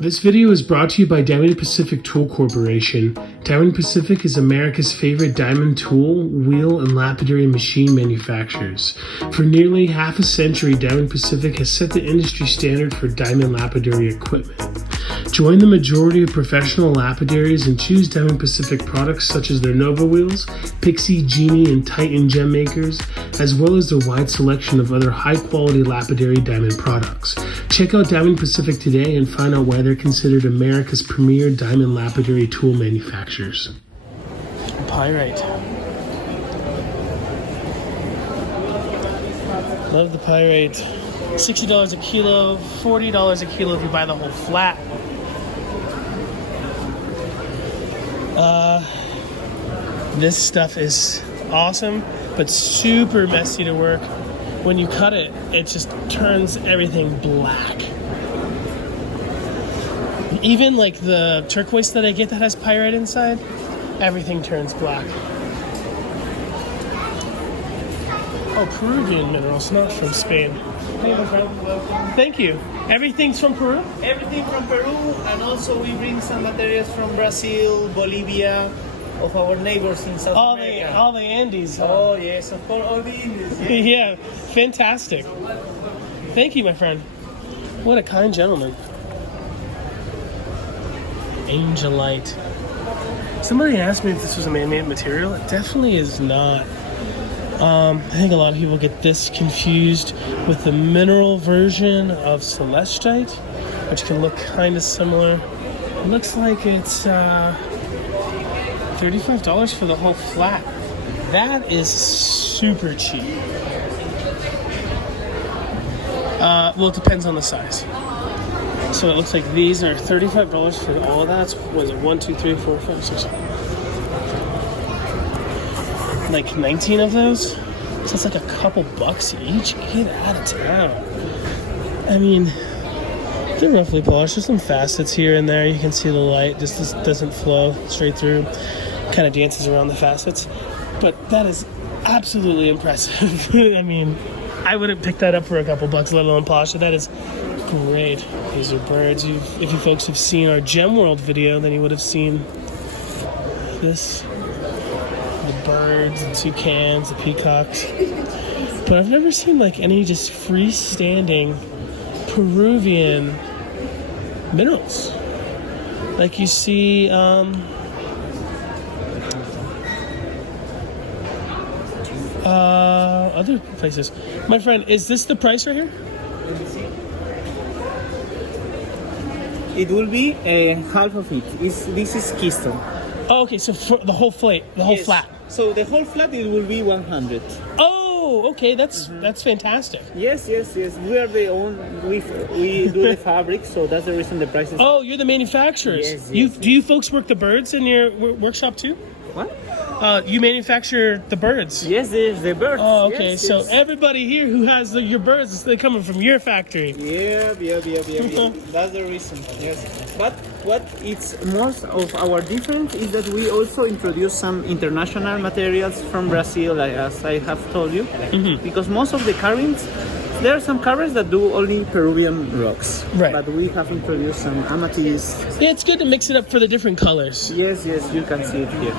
This video is brought to you by Diamond Pacific Tool Corporation. Diamond Pacific is America's favorite diamond tool, wheel, and lapidary machine manufacturers. For nearly half a century, Diamond Pacific has set the industry standard for diamond lapidary equipment. Join the majority of professional lapidaries and choose Diamond Pacific products such as their Nova wheels, Pixie, Genie, and Titan gem makers, as well as their wide selection of other high-quality lapidary diamond products. Check out Diamond Pacific today and find out why they're considered America's premier diamond lapidary tool manufacturers. Pyrite. Love the pyrite. $60 a kilo, $40 a kilo if you buy the whole flat. This stuff is awesome, but super messy to work. When you cut it, it just turns everything black. Even like the turquoise that I get that has pyrite inside, everything turns black. Oh, Peruvian minerals, not from Spain. Hey, my friend, welcome. Thank you. Everything's from Peru? Everything from Peru, and also we bring some materials from Brazil, Bolivia, of our neighbors in South America. All the Andes. Oh yes, of course, all the Indies. Yes. Yeah, fantastic. Thank you, my friend. What a kind gentleman. Angelite. Somebody asked me if this was a man-made material. It definitely is not. I think a lot of people get this confused with the mineral version of celestite, which can look kind of similar. It looks like it's $35 for the whole flat. That is super cheap. Well, it depends on the size. So it looks like these are $35 for all of that. Was it 1, 2, 3, 4, 5, 6? Like 19 of those? So it's like a couple bucks each? Get out of town. I mean, they're roughly polished. There's some facets here and there. You can see the light just doesn't flow straight through. Kind of dances around the facets. But that is absolutely impressive. I mean, I wouldn't pick that up for a couple bucks, let alone polish it. That is great. These are birds. If you folks have seen our Gem World video, then you would have seen this. The birds, the toucans, the peacocks. But I've never seen like any just freestanding Peruvian minerals. Like you see other places. My friend, is this the price right here? It will be half of it. This is keystone. Oh, okay, so for the whole flat, Yes. flat. So the whole flat it will be 100. Oh, okay, that's fantastic. Yes. We are the we do the fabric, so that's the reason the price is. Oh, you're the manufacturers. Yes. Do you folks work the birds in your workshop too? What? You manufacture the birds. Yes, the birds. Oh, okay. Yes, So yes. everybody here who has your birds, they're coming from your factory. Yeah. That's the reason. Yes. But what it's most of our difference is that we also introduce some international materials from Brazil, like as I have told you, because most of the carvings, there are some carvers that do only Peruvian rocks. Right. But we have introduced some amethyst. Yeah, it's good to mix it up for the different colors. Yes, you can see it here.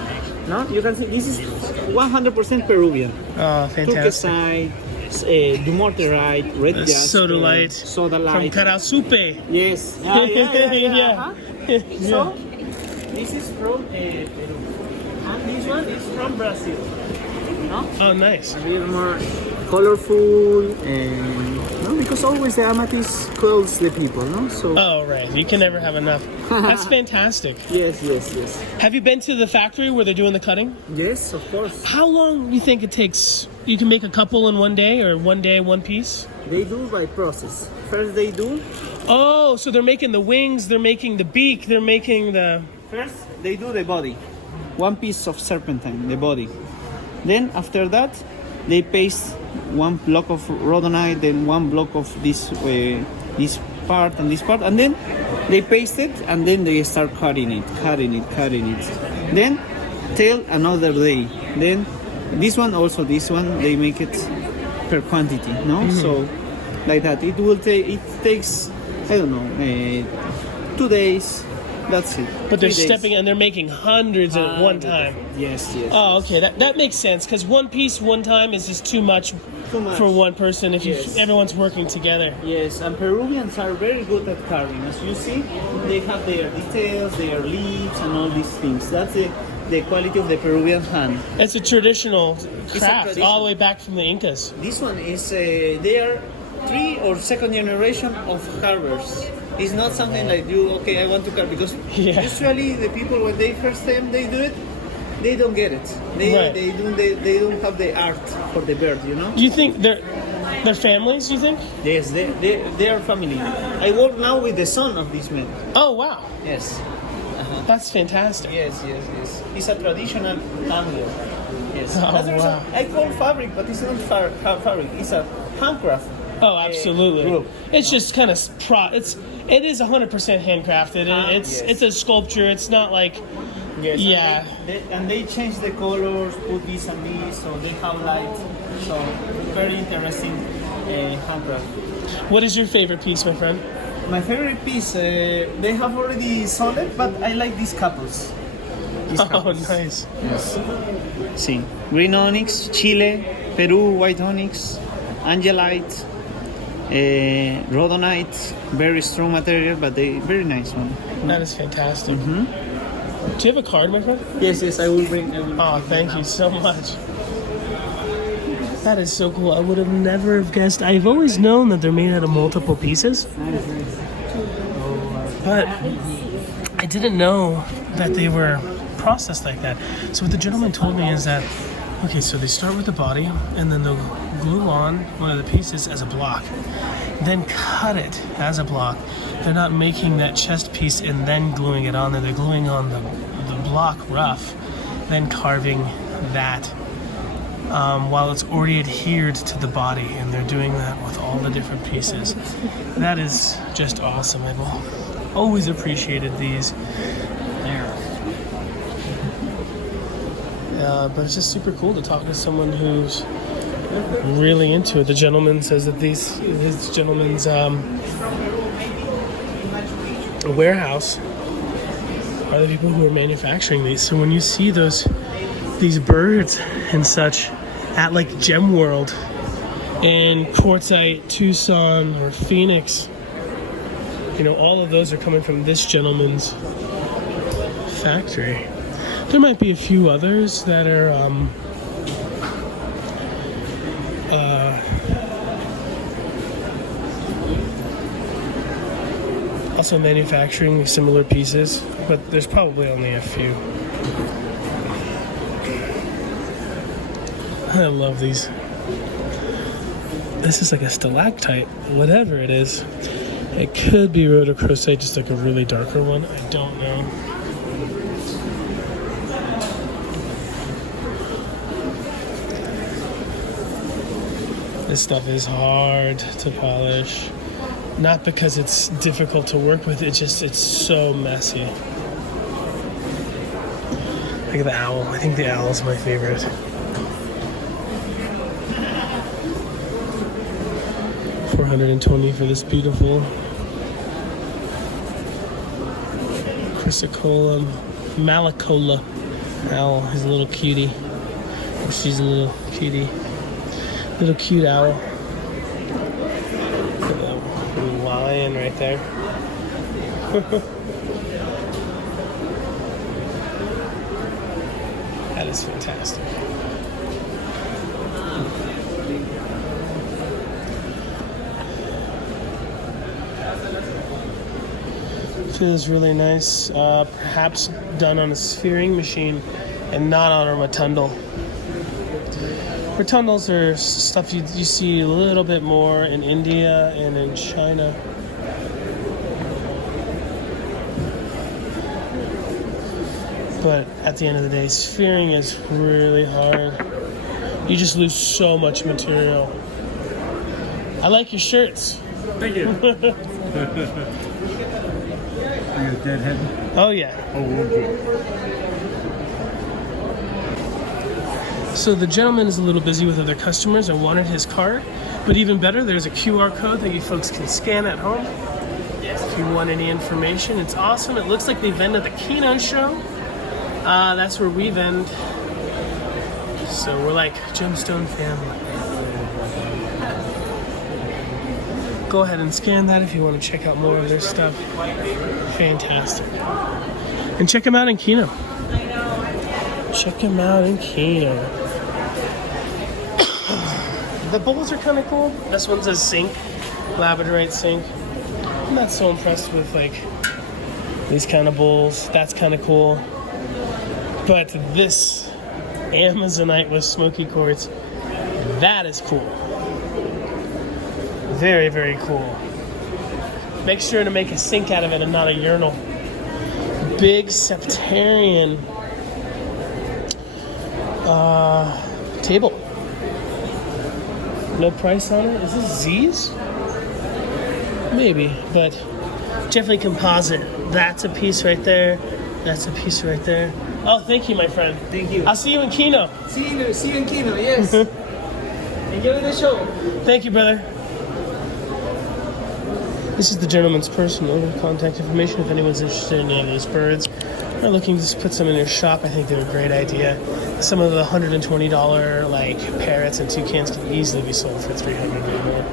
No, you can see this is 100% Peruvian. Oh, fantastic. Turquoisite, dumortierite, red jasper, Sodalite. sodalite. From Carasupe. Yes. Yeah. Uh-huh. So this is from Peru, and this one is from Brazil. No? Oh, nice. A bit more colorful, and no, because always the amethyst calls the people, no? So Oh, right. You can never have enough. That's fantastic. yes. Have you been to the factory where they're doing the cutting? Yes, of course. How long do you think it takes? You can make a couple in one day, or one day, one piece? They do by process. First they do. Oh, so they're making the wings, they're making the beak, they're making the... First they do the body. One piece of serpentine, the body. Then after that, they paste one block of rhodonite, then one block of this part, and then they paste it, and then they start cutting it. Then till another day. Then this one, they make it per quantity, no? So like that. It takes, I don't know, 2 days. That's it. But they're 3 days. stepping and they're making hundreds at one time. Yes, yes. Oh, okay, that makes sense, because one piece one time is just too much Too much. for one person if Yes. everyone's working together. Yes, and Peruvians are very good at carving. As you see, they have their details, their leaves, and all these things. That's the quality of the Peruvian hand. It's a traditional a craft tradition. all the way back from the Incas. This one is they are 3 or 2nd generation of carvers. It's not something like you, okay, I want to carve, because Yeah. usually the people when they first time they do it, they don't get it. Right. They don't have the art for the bird, you know. You think they're families? You think? Yes, they are family. I work now with the son of this man. Oh wow, Yes. that's fantastic. Yes. It's a traditional angler. Yes. Oh, That's the reason wow. I call fabric, but it's not fabric. It's a handcraft. Oh, absolutely. group. It's just kind of it is 100% handcrafted. Yes. It's a sculpture. It's not like Yes. Yeah. And they change the colors, put this and this, so they have light. So very interesting handcraft. What is your favorite piece, my friend? My favorite piece, they have already sold it, but I like these couples. Oh, nice. Yes. See, green onyx, Chile, Peru, white onyx, angelite, rhodonite, very strong material, but they very nice one. That is fantastic. Do you have a card, my friend? Yes, I will bring. Oh, thank you so much. That is so cool. I would have never have guessed. I've always known that they're made out of multiple pieces, but I didn't know that they were processed like that. So what the gentleman told me is that, okay, so they start with the body, and then they'll glue on one of the pieces as a block, then cut it as a block. They're not making that chest piece and then gluing it on there. They're gluing on the block rough, then carving that while it's already adhered to the body, and they're doing that with all the different pieces. That is just awesome. I've always appreciated these. But it's just super cool to talk to someone who's really into it. The gentleman says that his gentleman's warehouse are the people who are manufacturing these. So when you see these birds and such at like Gem World in Quartzsite, Tucson, or Phoenix, you know, all of those are coming from this gentleman's factory. There might be a few others that are also manufacturing similar pieces, but there's probably only a few. I love these. This is like a stalactite, whatever it is. It could be rhodochrosite, just like a really darker one. I don't know. This stuff is hard to polish. Not because it's difficult to work with, it's so messy. Look at the owl. I think the owl is my favorite. $420 for this beautiful Chrysocolla Malacola owl. He's a little cutie. Or she's a little cutie. Little cute owl. Look at that lion right there. That is fantastic. Feels really nice. Perhaps done on a sphearing machine and not on a rotundle. Rotundles are stuff you see a little bit more in India and in China. But at the end of the day, sphearing is really hard. You just lose so much material. I like your shirts. Thank you. Are you deadhead? Oh yeah. Oh, okay. So the gentleman is a little busy with other customers and wanted his card, but even better, there's a QR code that you folks can scan at home if you want any information. It's awesome. It looks like they vend at the Kino show. That's where we vend. So we're like gemstone family. Go ahead and scan that if you want to check out more of their stuff. Fantastic. And check them out in Kino. Check them out in Kino. The bowls are kind of cool. This one's a zinc, Lapidary zinc. I'm not so impressed with like these kind of bowls. That's kind of cool. But this Amazonite with smoky quartz, that is cool. Very, very cool. Make sure to make a sink out of it and not a urinal. Big septarian table. No price on it. Is this Z's? Maybe, but definitely composite. That's a piece right there. That's a piece right there. Oh, thank you, my friend. Thank you. I'll see you in Kino. See you in Kino, yes. Enjoy the show. Thank you, brother. This is the gentleman's personal contact information if anyone's interested in any of those birds or looking to put some in their shop. I think they're a great idea. Some of the $120 like parrots and toucans can easily be sold for $300 or more.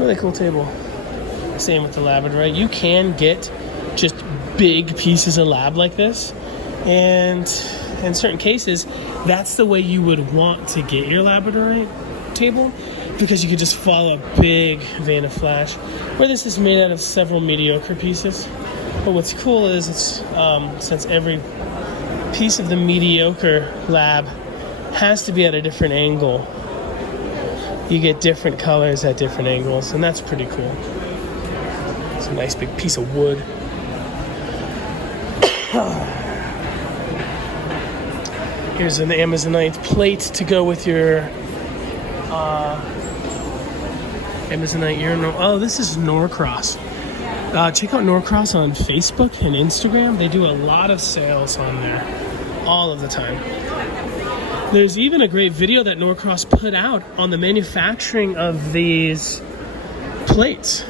Really cool table. Same with the Labradorite. You can get just big pieces of lab like this, and in certain cases, that's the way you would want to get your Labradorite table, because you could just follow a big vein of flash. Where this is made out of several mediocre pieces. But what's cool is it's since every piece of the mediocre lab has to be at a different angle, you get different colors at different angles, and that's pretty cool. It's a nice big piece of wood. Here's an Amazonite plate to go with your Amazonite urinal. Oh, this is Norcross. Check out Norcross on Facebook and Instagram. They do a lot of sales on there, all of the time. There's even a great video that Norcross put out on the manufacturing of these plates.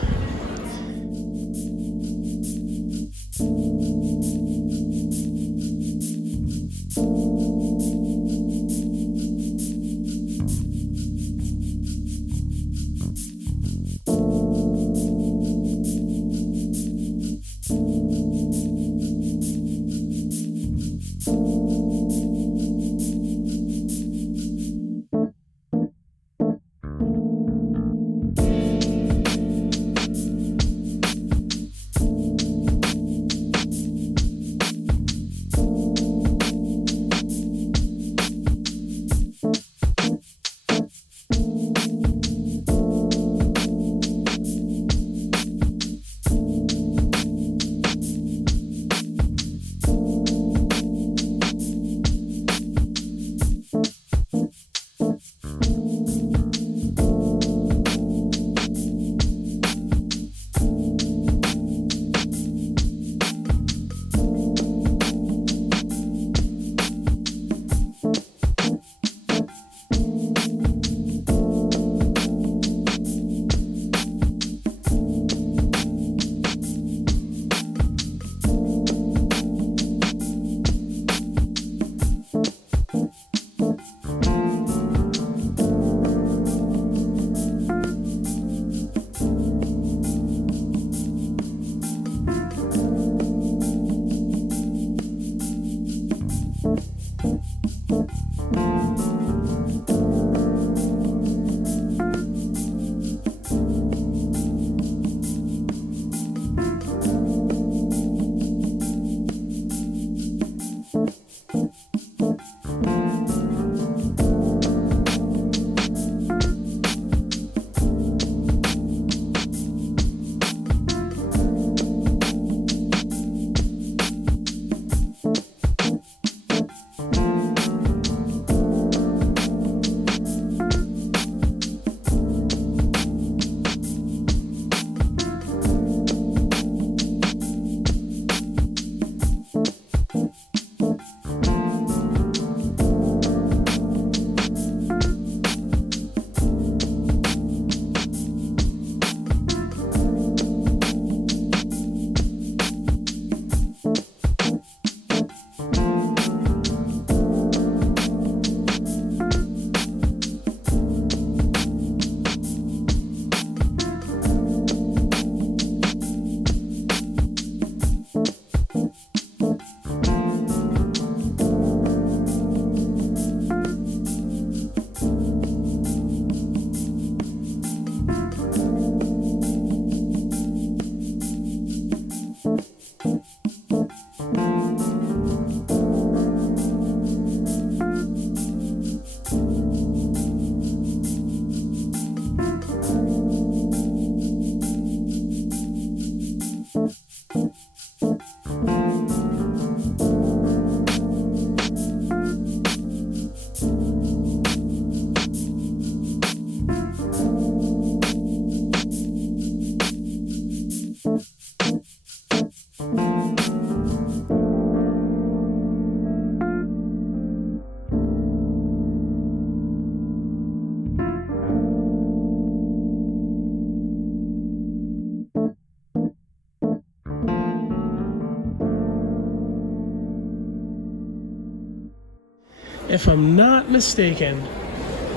If I'm not mistaken,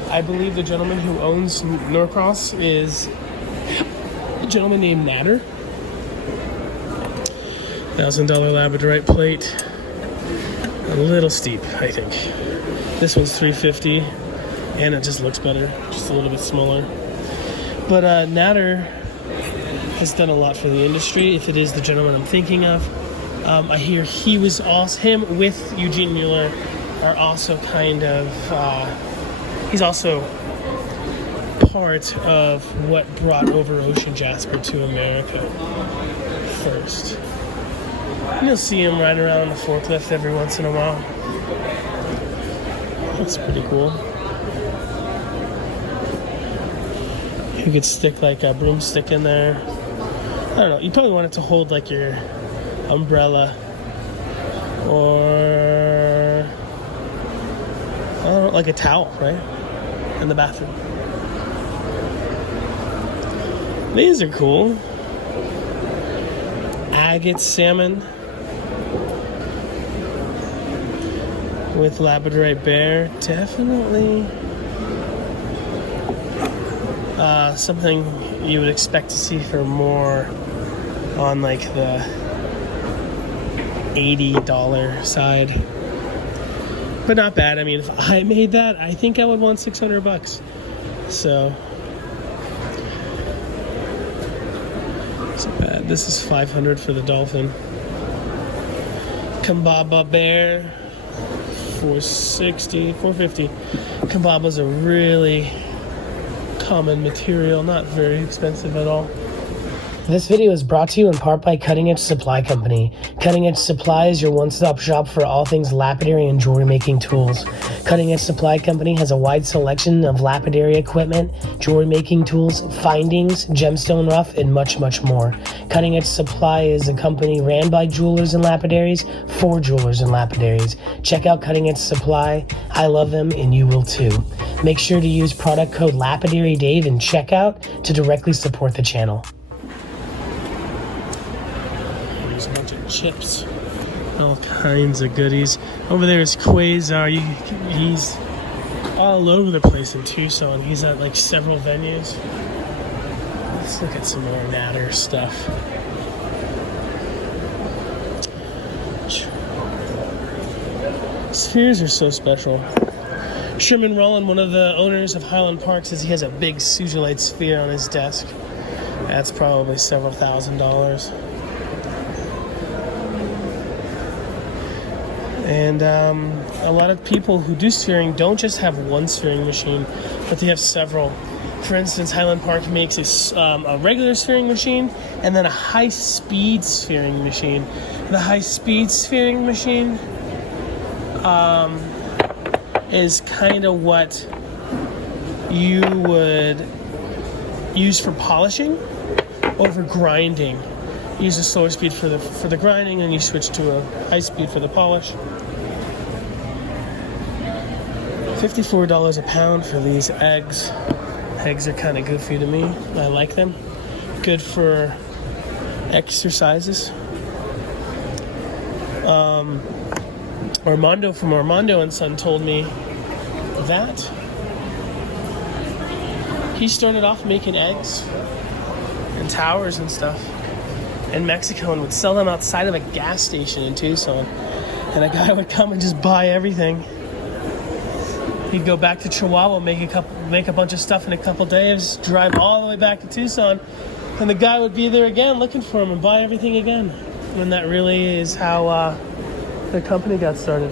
I believe the gentleman who owns Norcross is a gentleman named Natter. $1,000 labradorite plate. A little steep, I think. This one's $350, and it just looks better, just a little bit smaller. But Natter has done a lot for the industry, if it is the gentleman I'm thinking of. I hear he was also, him with Eugene Mueller are also kind of, he's also part of what brought over ocean jasper to America first. And you'll see him riding around on the forklift every once in a while. That's pretty cool. You could stick like a broomstick in there. I don't know. You probably want it to hold like your umbrella or I don't know, like a towel, right? In the bathroom. These are cool. Agate salmon with labradorite bear. Definitely something you would expect to see for more on like the $80 side. But not bad. I mean, if I made that, I think I would want $600. So it's not bad. This is $500 for the dolphin. Kambaba bear, $460, $450. Kambaba's a really common material, not very expensive at all. This video is brought to you in part by Cutting Edge Supply Company. Cutting Edge Supply is your one-stop shop for all things lapidary and jewelry making tools. Cutting Edge Supply Company has a wide selection of lapidary equipment, jewelry making tools, findings, gemstone rough, and much, much more. Cutting Edge Supply is a company ran by jewelers and lapidaries for jewelers and lapidaries. Check out Cutting Edge Supply. I love them, and you will too. Make sure to use product code LapidaryDave in checkout to directly support the channel. There's a bunch of chips, all kinds of goodies. Over there is Quasar. He's all over the place in Tucson. He's at like several venues. Let's look at some more Natter stuff. Spheres are so special. Sherman Rowland, one of the owners of Highland Park, says he has a big Suzulite sphere on his desk. That's probably several $1,000s. And a lot of people who do sphering don't just have one sphering machine, but they have several. For instance, Highland Park makes a regular sphering machine and then a high-speed sphering machine. The high-speed sphering machine is kind of what you would use for polishing over grinding. You use a slower speed for the grinding, and you switch to a high speed for the polish. $54 a pound for these eggs. Eggs are kind of goofy to me. I like them. Good for exercises. Armando from Armando and Son told me that he started off making eggs and towers and stuff in Mexico and would sell them outside of a gas station in Tucson. And a guy would come and just buy everything. He'd go back to Chihuahua, make a bunch of stuff in a couple days, drive all the way back to Tucson, and the guy would be there again looking for him and buy everything again. And that really is how the company got started.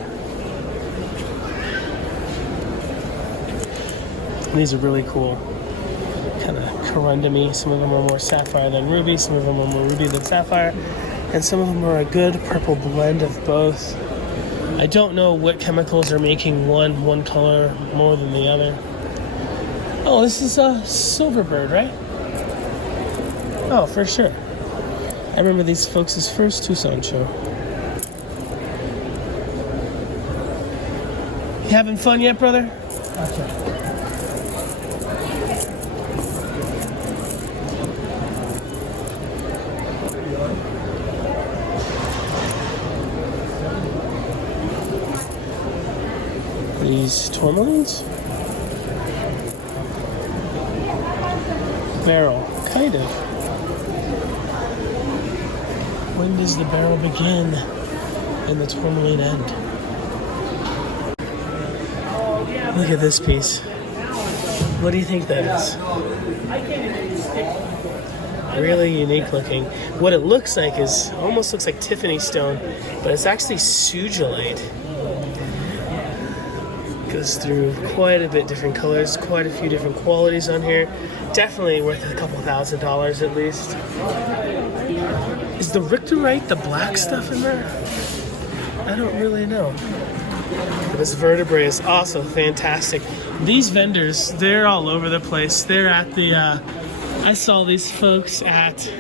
These are really cool. Kind of corundum-y. Some of them are more sapphire than ruby, some of them are more ruby than sapphire, and some of them are a good purple blend of both. I don't know what chemicals are making one color more than the other. Oh, this is a silverbird, right? Oh, for sure. I remember these folks' first Tucson show. You having fun yet, brother? Okay. these tourmalines? Barrel, kind of. When does the barrel begin and the tourmaline end? Look at this piece. What do you think that is? Really unique looking. What it looks like is, almost looks like Tiffany stone, but it's actually sugilite. Goes through quite a bit different colors, quite a few different qualities on here. Definitely worth a couple $1,000 at least. Is the Rhodochrosite the black stuff in there? I don't really know. But this vertebrae is also fantastic. These vendors, they're all over the place. They're at the, I saw these folks at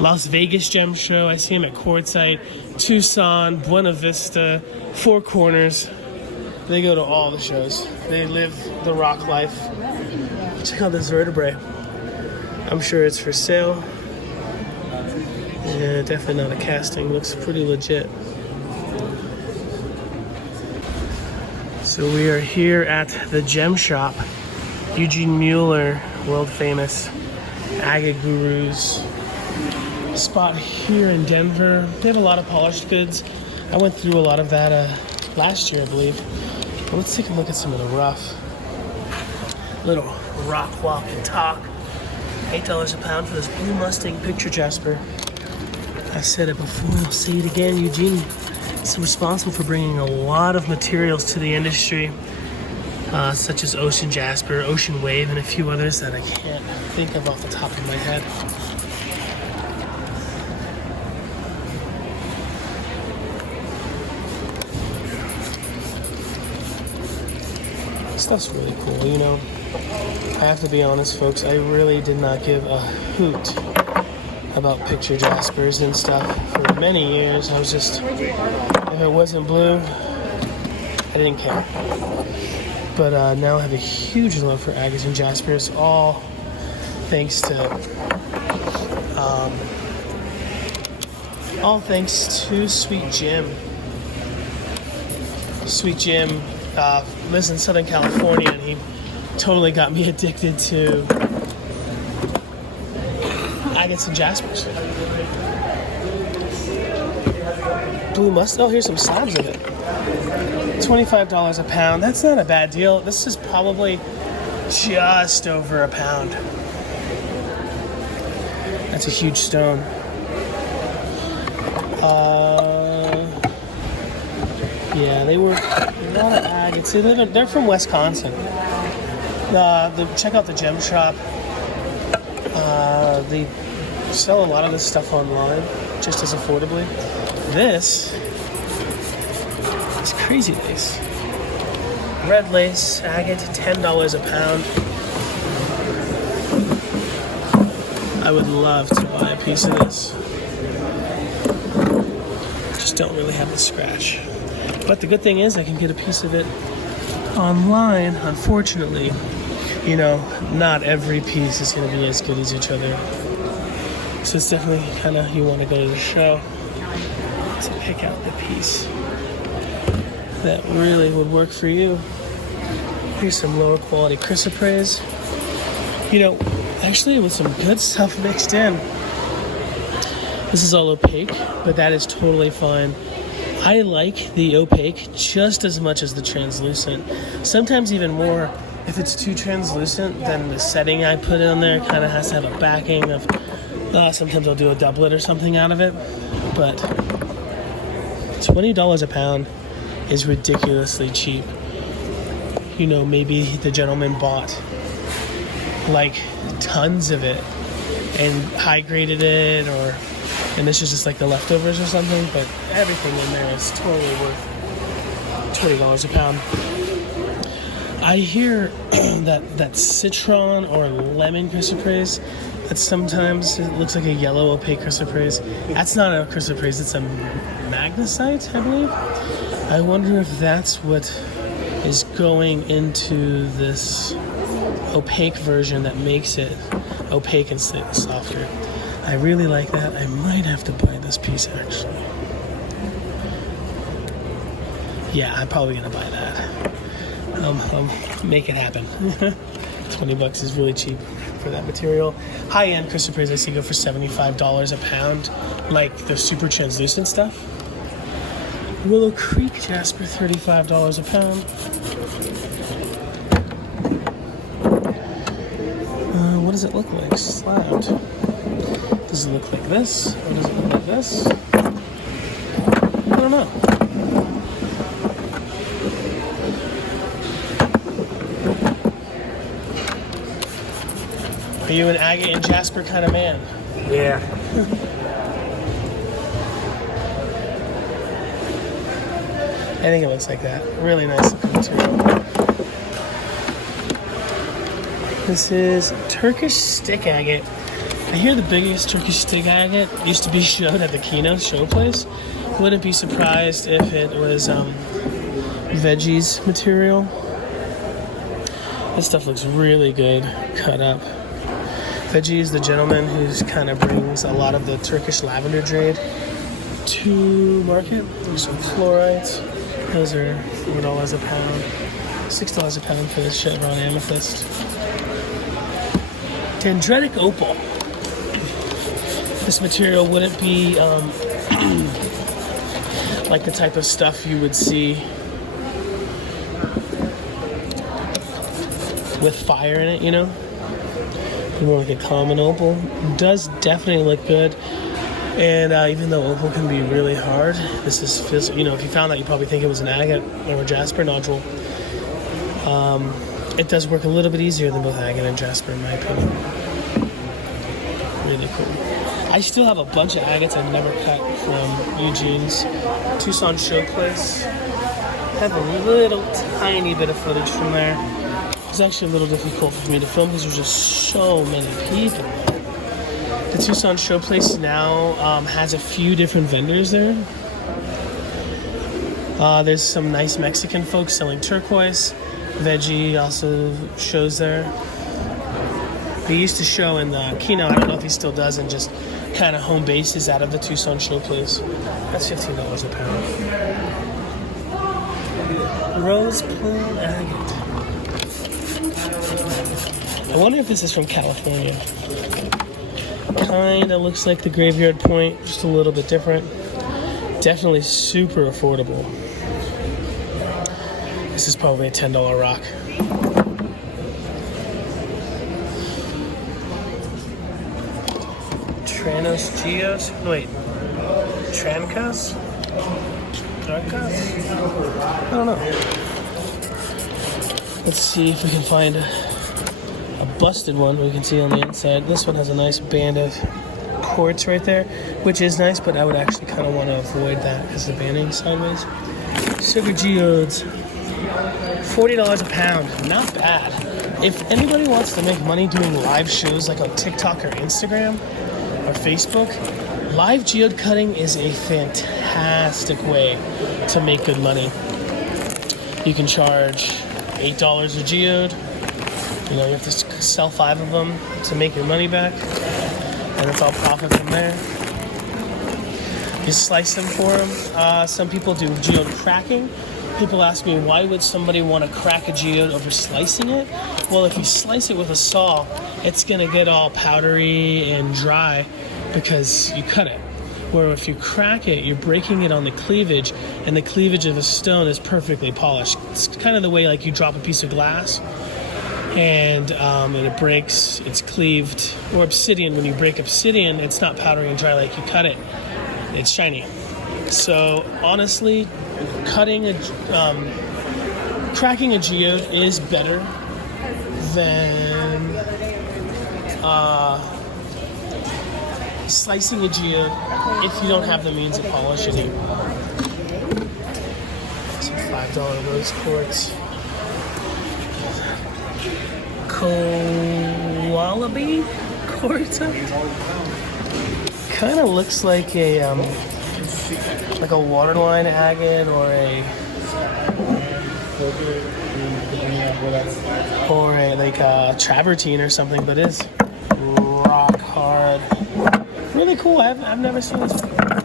Las Vegas Gem Show. I see them at Quartzite, Tucson, Buena Vista, Four Corners. They go to all the shows. They live the rock life. Check out this vertebrae. I'm sure it's for sale. Yeah, definitely not a casting. Looks pretty legit. So we are here at the gem shop. Eugene Mueller, world famous agate gurus. Spot here in Denver. They have a lot of polished goods. I went through a lot of that last year, I believe. But let's take a look at some of the rough. Little rock walk and talk. $8 a pound for this Blue Mustang picture jasper. I said it before, I'll say it again. Eugene is responsible for bringing a lot of materials to the industry, such as Ocean Jasper, Ocean Wave, and a few others that I can't think of off the top of my head. Stuff's really cool, you know. I have to be honest, folks, I really did not give a hoot about picture jaspers and stuff for many years. I was just, if it wasn't blue, I didn't care. But now I have a huge love for agates and jaspers, all thanks to Sweet Jim. Sweet Jim lives in Southern California, and he totally got me addicted to agates and jaspers. Blue Mustang. Oh, here's some slabs of it. $25 a pound. That's not a bad deal. This is probably just over a pound. That's a huge stone. Yeah, they work a lot of agates. They're from Wisconsin. Check out the gem shop. They sell a lot of this stuff online, just as affordably. This is crazy lace. Red lace, agate, $10 a pound. I would love to buy a piece of this. Just don't really have the scratch. But the good thing is I can get a piece of it online. Unfortunately, you know, not every piece is going to be as good as each other. So it's definitely kind of, you want to go to the show to pick out the piece that really would work for you. Here's some lower quality chrysoprase. You know, actually with some good stuff mixed in. This is all opaque, but that is totally fine. I like the opaque just as much as the translucent. Sometimes even more. If it's too translucent, then the setting I put on there kind of has to have a backing of, sometimes I'll do a doublet or something out of it. But $20 a pound is ridiculously cheap. You know, maybe the gentleman bought like tons of it and high graded it, and this is just like the leftovers or something, but everything in there is totally worth $20 a pound. I hear that citron or lemon chrysoprase, that sometimes it looks like a yellow opaque chrysoprase. That's not a chrysoprase, it's a magnesite, I believe. I wonder if that's what is going into this opaque version that makes it opaque and softer. I really like that. I might have to buy this piece actually. Yeah, I'm probably gonna buy that. Make it happen. $20 is really cheap for that material. High-end chrysoprase I see go for $75 a pound, like the super translucent stuff. Willow Creek jasper, $35 a pound. What does it look like? Slabbed. Does it look like this? Or does it look like this? I don't know. Are you an agate and jasper kind of man? Yeah. I think it looks like that. Really nice looking material. This is Turkish stick agate. I hear the biggest Turkish stick agate used to be showed at the Kino show place. Wouldn't be surprised if it was veggies material. This stuff looks really good cut up. Veggie is the gentleman who's kind of brings a lot of the Turkish lavender jade to market. There's some fluorites. Those are $4 a pound. $6 a pound for this chevron amethyst. Dendritic opal. This material wouldn't be like the type of stuff you would see with fire in it, you know? More like a common opal. Does definitely look good. And even though opal can be really hard, this is, you know, if you found that, you probably think it was an agate or a jasper nodule. It does work a little bit easier than both agate and jasper, in my opinion. Really cool. I still have a bunch of agates I've never cut from Eugene's Tucson show place. I have a little tiny bit of footage from there. It was actually a little difficult for me to film because there's just so many people. The Tucson show place now has a few different vendors there. There's some nice Mexican folks selling turquoise. Veggie also shows there. He used to show in the Kino, I don't know if he still does, and just kind of home bases out of the Tucson show place. That's $15 a pound. Rose plume agate. I wonder if this is from California. Kinda looks like the graveyard point, just a little bit different. Definitely super affordable. This is probably a $10 rock. Tranos Geos? Wait. Trancas? Trancas? I don't know. Let's see if we can find a busted one we can see on the inside. This one has a nice band of quartz right there, which is nice, but I would actually kind of want to avoid that because the banding's sideways. Sugar geodes. $40 a pound. Not bad. If anybody wants to make money doing live shows like on TikTok or Instagram or Facebook, live geode cutting is a fantastic way to make good money. You can charge $8 a geode. You know, you have to sell 5 of them to make your money back, and it's all profit from there. You slice them for them. Some people do geode cracking. People ask me, why would somebody want to crack a geode over slicing it? Well, if you slice it with a saw, it's going to get all powdery and dry because you cut it. Where if you crack it, you're breaking it on the cleavage, and the cleavage of a stone is perfectly polished. It's kind of the way like you drop a piece of glass, and it breaks, it's cleaved. Or obsidian, when you break obsidian, it's not powdery and dry like you cut it. It's shiny. So honestly, cracking a geode is better than slicing a geode if you don't have the means of polishing it. Some $5 rose quartz. Koalabi quartzite. Kind of looks like a waterline agate or a travertine or something, but it's rock hard. Really cool. I've never seen this before.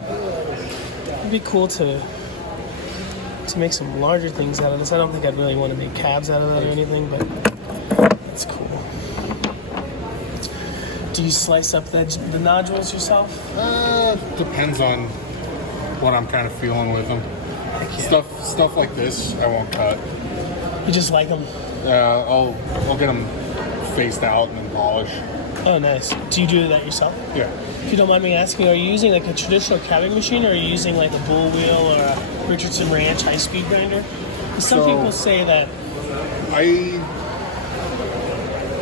It'd be cool to to make some larger things out of this. I don't think I'd really want to make calves out of that or anything, but it's cool. Do you slice up the nodules yourself? Depends on what I'm kind of feeling with them. Yeah. Stuff like this, I won't cut. You just like them? I'll get them faced out and then polish. Oh, nice. Do you do that yourself? Yeah. If you don't mind me asking, are you using like a traditional calving machine, or are you using like a bull wheel or a Richardson Ranch high-speed grinder? 'Cause some people say that.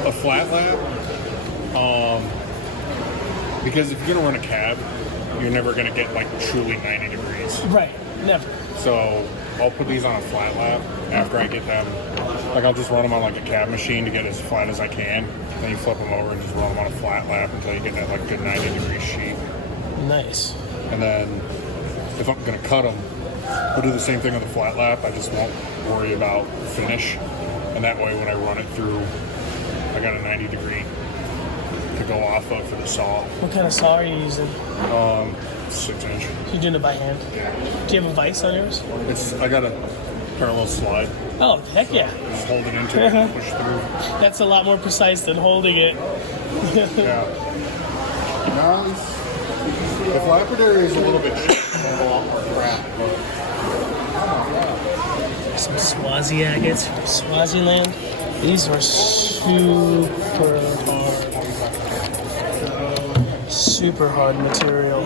A flat lap. Because if you're gonna run a cab, you're never gonna get like truly 90 degrees. Right. Never. So I'll put these on a flat lap after I get them. Like I'll just run them on like a cab machine to get as flat as I can. Then you flip them over and just run them on a flat lap until you get that like good 90-degree sheet. Nice. And then if I'm gonna cut them, I'll do the same thing on the flat lap. I just won't worry about finish. And that way when I run it through, I got a 90-degree to go off of for the saw. What kind of saw are you using? 6-inch. You're doing it by hand? Yeah. Do you have a vise on yours? I got a parallel slide. Oh, heck yeah. Just hold it into it and push through. That's a lot more precise than holding it. Yeah. Nice. The Lapidary is a little bit crap. Some Swazi agates from Swaziland. These are super hard. Super hard material.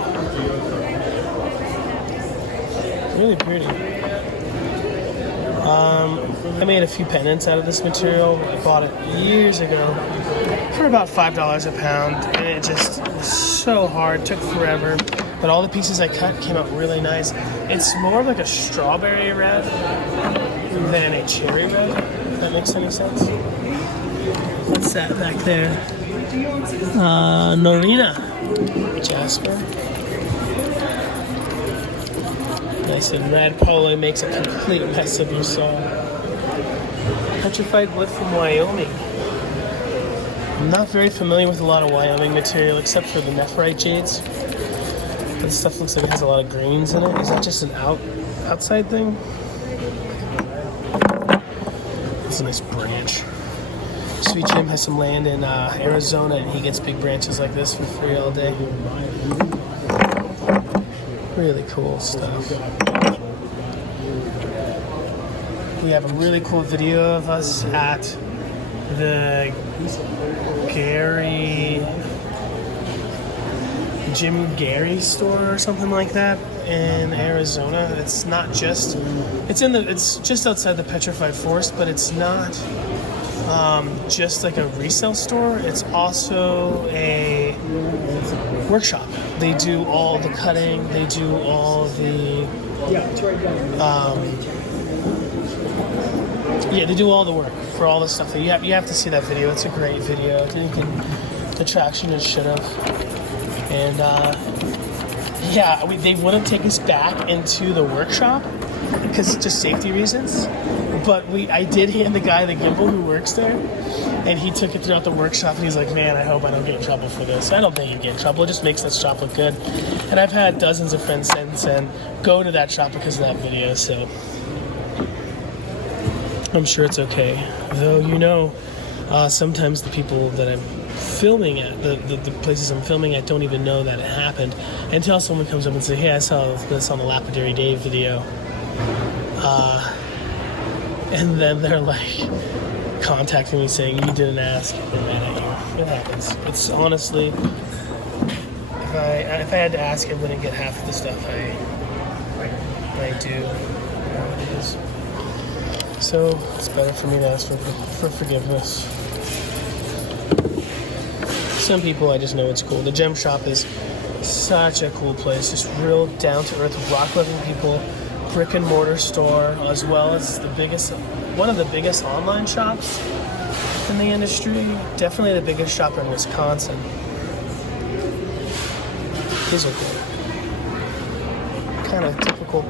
Really pretty. I made a few pendants out of this material. I bought it years ago for about $5 a pound, and it just was so hard, took forever. But all the pieces I cut came out really nice. It's more like a strawberry red than a cherry red, if that makes any sense. What's that back there? Norina. Jasper. Nice and red. Probably makes a complete mess of your saw. Petrified wood from Wyoming. I'm not very familiar with a lot of Wyoming material except for the nephrite jades. This stuff looks like it has a lot of greens in it. Is that just an outside thing? It's a nice branch. Sweet Jim has some land in Arizona, and he gets big branches like this for free all day. Really cool stuff. We have a really cool video of us at the Jim Gary store or something like that in Arizona. It's not just, it's just outside the Petrified Forest, but it's not just like a resale store. It's also a workshop. They do all the cutting. They do all the they do all the work for all the stuff. You have to see that video. It's a great video. The traction is shit up. And they wouldn't take us back into the workshop because just safety reasons. But I did hand the guy the gimbal who works there, and he took it throughout the workshop, and he's like, man, I hope I don't get in trouble for this. I don't think you get in trouble. It just makes that shop look good. And I've had dozens of friends since and go to that shop because of that video, so I'm sure it's okay. Though, sometimes the people that I'm filming at, the places I'm filming at, don't even know that it happened until someone comes up and says, hey, I saw this on the Lapidary Dave video. And then they're like contacting me saying, you didn't ask, and they're mad at you. It happens. It's honestly, if I had to ask, I wouldn't get half of the stuff I do nowadays. So it's better for me to ask for forgiveness. Some people I just know it's cool. The gem shop is such a cool place. Just real down-to-earth, rock-loving people. Brick and mortar store, as well as one of the biggest online shops in the industry. Definitely the biggest shop in Wisconsin. These are cool. Kind of typical.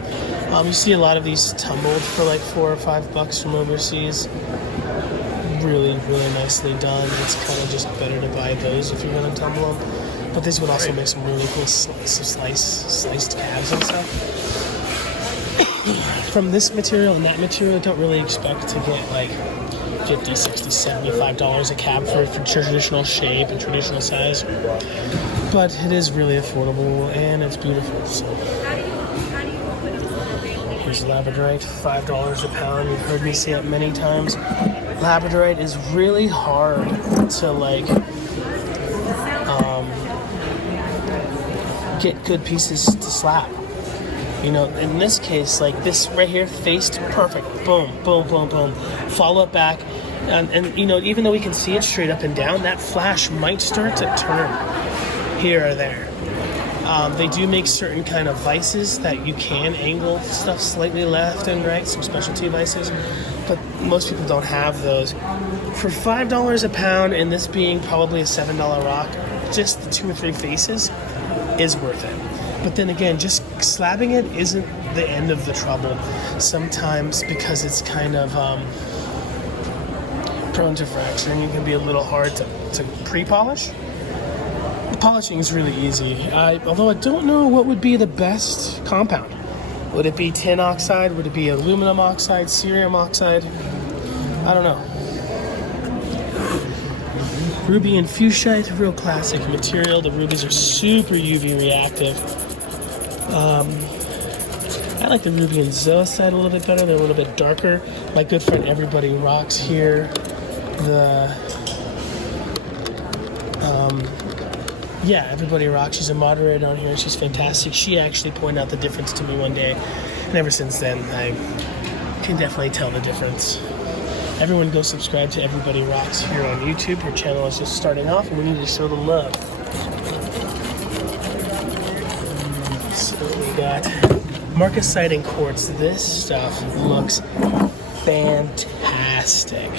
You see a lot of these tumbled for like $4 or $5 from overseas. Really, really nicely done. It's kind of just better to buy those if you're going to tumble them. But these would also make some really cool sliced calves and stuff. from this material and that material, don't really expect to get like $50, $60, $75 a cab for traditional shape and traditional size. But it is really affordable and it's beautiful. So. Here's labradorite, $5 a pound. You've heard me say it many times. Labradorite is really hard to like get good pieces to slap. You know, in this case, like this right here, faced perfect. Boom, boom, boom, boom. Follow it back. And you know, even though we can see it straight up and down, that flash might start to turn here or there. They do make certain kind of vices that you can angle stuff slightly left and right, some specialty vices, but most people don't have those. For $5 a pound, and this being probably a $7 rock, just the 2 or 3 faces is worth it. But then again, just slabbing it isn't the end of the trouble. Sometimes because it's kind of prone to fracture and it can be a little hard to pre-polish. The polishing is really easy. Although I don't know what would be the best compound. Would it be tin oxide? Would it be aluminum oxide? Cerium oxide? I don't know. Ruby and fuchsite, real classic material. The rubies are super UV reactive. I like the ruby and zoisite a little bit better. They're a little bit darker. My good friend Everybody Rocks here. Everybody Rocks. She's a moderator on here. She's fantastic. She actually pointed out the difference to me one day. And ever since then, I can definitely tell the difference. Everyone go subscribe to Everybody Rocks here on YouTube. Her channel is just starting off and we need to show them love. So we got marcasite and quartz. This stuff looks fantastic.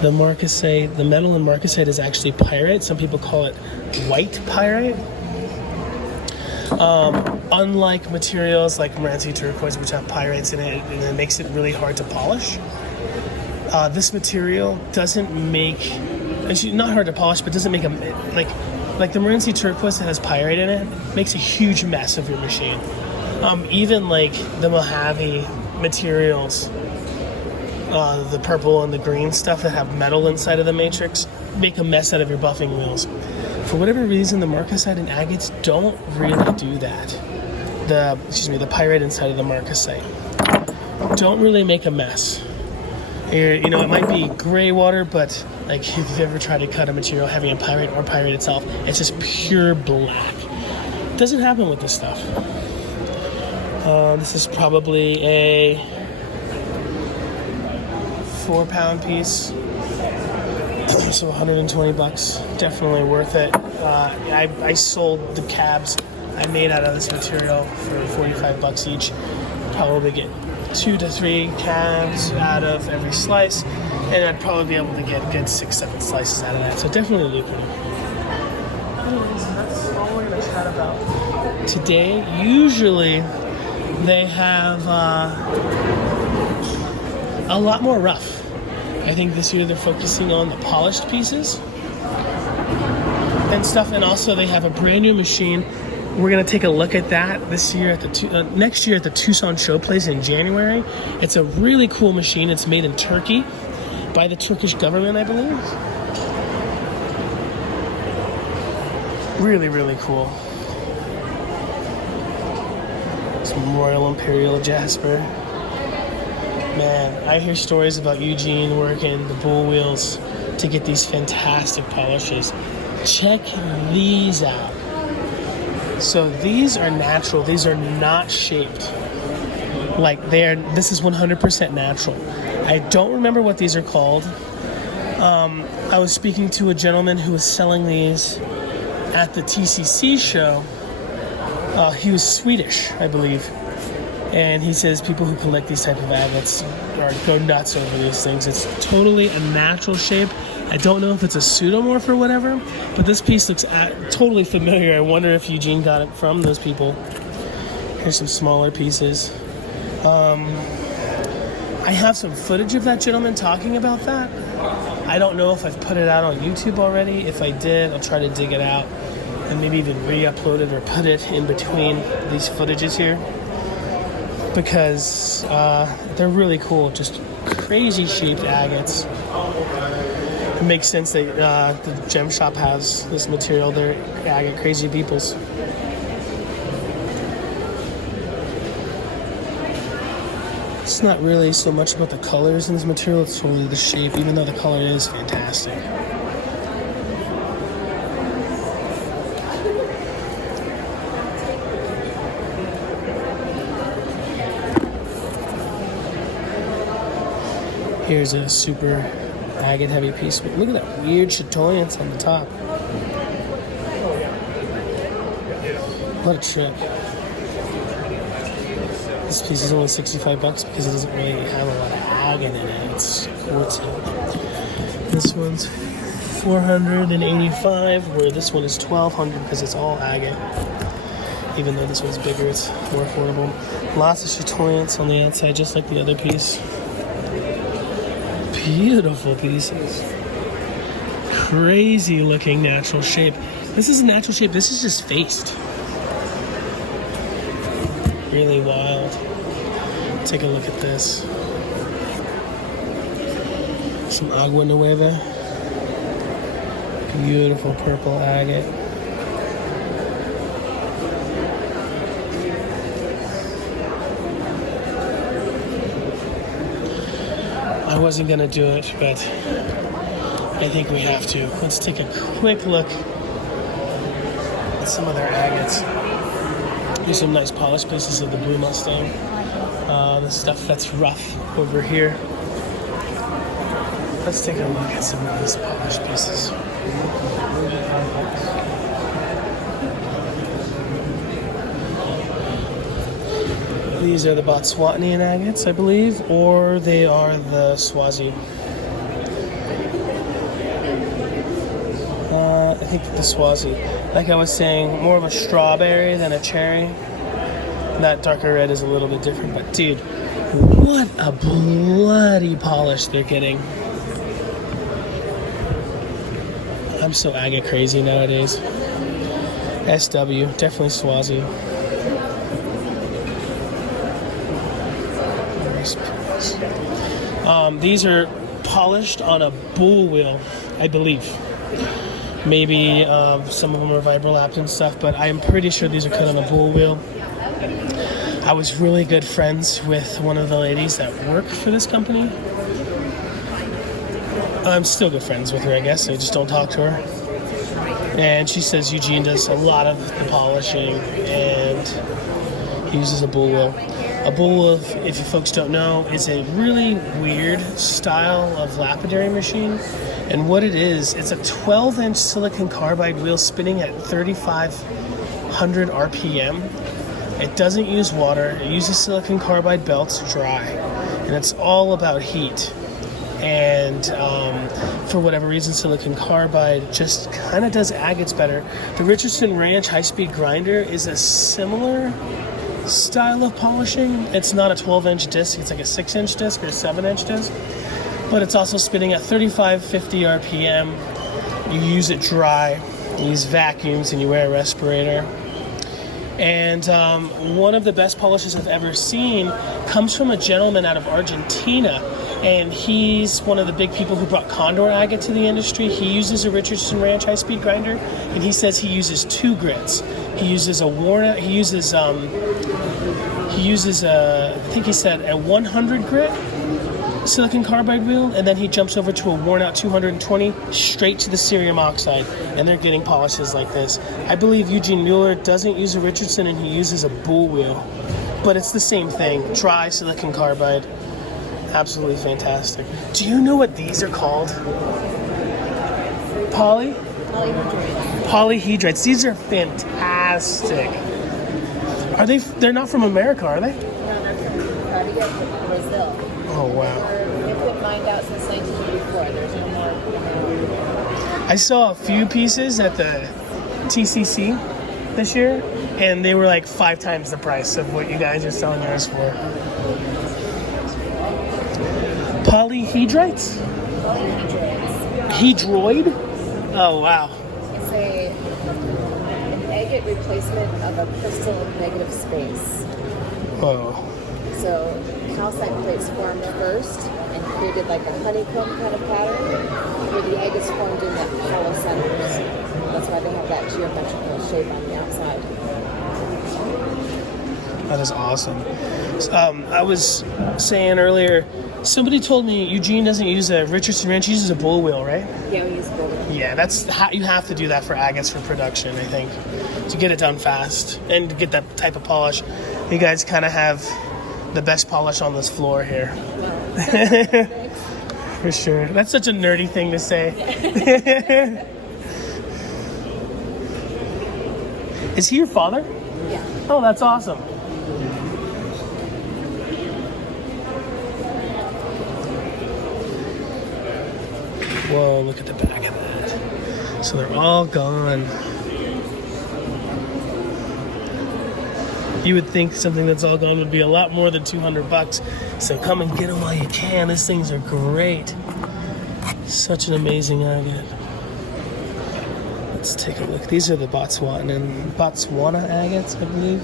The marcasite, the metal in marcasite is actually pyrite. Some people call it white pyrite. Unlike materials like Morenci turquoise, which have pyrites in it, and it makes it really hard to polish. This material doesn't make, actually not hard to polish, but doesn't make a, like the Morenci turquoise that has pyrite in it, makes a huge mess of your machine. Even like the Mojave materials, the purple and the green stuff that have metal inside of the matrix, make a mess out of your buffing wheels. For whatever reason, the marcasite and agates don't really do that. The pyrite inside of the marcasite don't really make a mess. You know, it might be gray water, but like if you've ever tried to cut a material heavy in pyrite or pyrite itself, it's just pure black. It doesn't happen with this stuff. This is probably a 4-pound piece, so $120. Definitely worth it. I sold the cabs I made out of this material for $45 each. Probably get 2 to 3 cabs out of every slice, and I'd probably be able to get a good 6-7 slices out of that. So definitely lucrative. Anyways, that's all we're gonna chat about today. Usually they have a lot more rough. I think this year they're focusing on the polished pieces and stuff, and also they have a brand new machine. We're gonna take a look at that this year at the next year at the Tucson Show Place in January. It's a really cool machine. It's made in Turkey by the Turkish government, I believe. Really, really cool. Some Royal Imperial Jasper. Man, I hear stories about Eugene working the bull wheels to get these fantastic polishes. Check these out. So these are natural. These are not shaped like this is 100% natural. I don't remember what these are called. I was speaking to a gentleman who was selling these at the TCC show. He was Swedish, I believe. And he says people who collect these type of agates go nuts over these things. It's totally a natural shape. I don't know if it's a pseudomorph or whatever, but this piece looks totally familiar. I wonder if Eugene got it from those people. Here's some smaller pieces. I have some footage of that gentleman talking about that. I don't know if I've put it out on YouTube already. If I did, I'll try to dig it out and maybe even re-upload it or put it in between these footages here. because they're really cool. Just crazy shaped agates. It makes sense that the gem shop has this material. They're agate crazy peoples. It's not really so much about the colors in this material, it's totally the shape, even though the color is fantastic. Here's a super agate heavy piece. Look at that weird chatoyance on the top. What a trip. This piece is only $65 because it doesn't really have a lot of agate in it. It's quartz. This one's $485, where this one is $1,200 because it's all agate. Even though this one's bigger, it's more affordable. Lots of chatoyance on the outside, just like the other piece. Beautiful pieces. Crazy looking natural shape. This is a natural shape. This is just faced. Really wild. Take a look at this. Some agua nueva. Beautiful purple agate. I wasn't gonna do it, but I think we have to. Let's take a quick look at some of their agates. Here's some nice polished pieces of the Blue Mustang. The stuff that's rough over here. Let's take a look at some of these polished pieces. These are the Botswanian agates, I believe, or they are the Swazi. I think the Swazi. Like I was saying, more of a strawberry than a cherry. That darker red is a little bit different, but dude, what a bloody polish they're getting. I'm so agate crazy nowadays. SW, definitely Swazi. These are polished on a bull wheel, I believe. Maybe some of them are vibrolapped and stuff, but I'm pretty sure these are cut on a bull wheel. I was really good friends with one of the ladies that work for this company. I'm still good friends with her, I guess. I just don't talk to her. And she says Eugene does a lot of the polishing and he uses a bull wheel. A bull wheel, if you folks don't know, is a really weird style of lapidary machine. And what it is, it's a 12-inch silicon carbide wheel spinning at 3,500 RPM. It doesn't use water. It uses silicon carbide belts dry. And it's all about heat. And for whatever reason, silicon carbide just kind of does agates better. The Richardson Ranch high-speed grinder is a similar style of polishing. It's not a 12-inch disc. It's like a 6-inch disc or a 7-inch disc. But it's also spinning at 3550 RPM. You use it dry. You use vacuums and you wear a respirator. And one of the best polishes I've ever seen comes from a gentleman out of Argentina. And he's one of the big people who brought condor agate to the industry. He uses a Richardson Ranch high-speed grinder, and he says he uses 2 grits. He uses a I think he said a 100 grit silicon carbide wheel, and then he jumps over to a worn-out 220 straight to the cerium oxide, and they're getting polishes like this. I believe Eugene Mueller doesn't use a Richardson, and he uses a bull wheel, but it's the same thing. Dry silicon carbide. Absolutely fantastic. Do you know what these are called? Polyhedrites. These are fantastic. Are they? They're not from America, are they? No, they're from Brazil. Oh wow. They've been mined out since 1984. There's no more. I saw a few pieces at the TCC this year, and they were like 5 times the price of what you guys are selling yours for. Polyhedrites? Hedroid? Oh, wow. It's an agate replacement of a crystal of negative space. Whoa. So calcite plates formed first and created like a honeycomb kind of pattern where the egg is formed in the hollow centers. That's why they have that geometrical shape on the outside. That is awesome. I was saying earlier, somebody told me Eugene doesn't use a Richardson wrench, he uses a bull wheel, right? Yeah, we use bull wheel. Yeah, that's how you have to do that for agates for production, I think, to get it done fast and to get that type of polish. You guys kind of have the best polish on this floor here. For sure. That's such a nerdy thing to say. Is he your father? Yeah. Oh, that's awesome. Whoa, look at the back of that. So they're all gone. You would think something that's all gone would be a lot more than $200. So come and get them while you can. These things are great. Such an amazing agate. Let's take a look. These are the Botswana agates, I believe.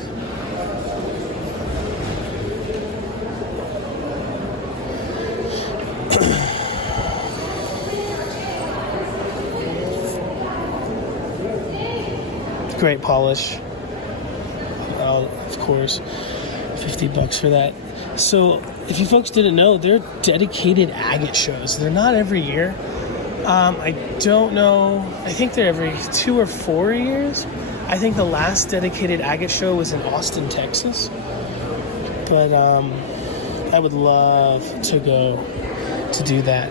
Great polish. Of course, $50 for that. So, if you folks didn't know, they're dedicated agate shows. They're not every year. I don't know. I think they're every 2 or 4 years. I think the last dedicated agate show was in Austin, Texas. But I would love to go to do that.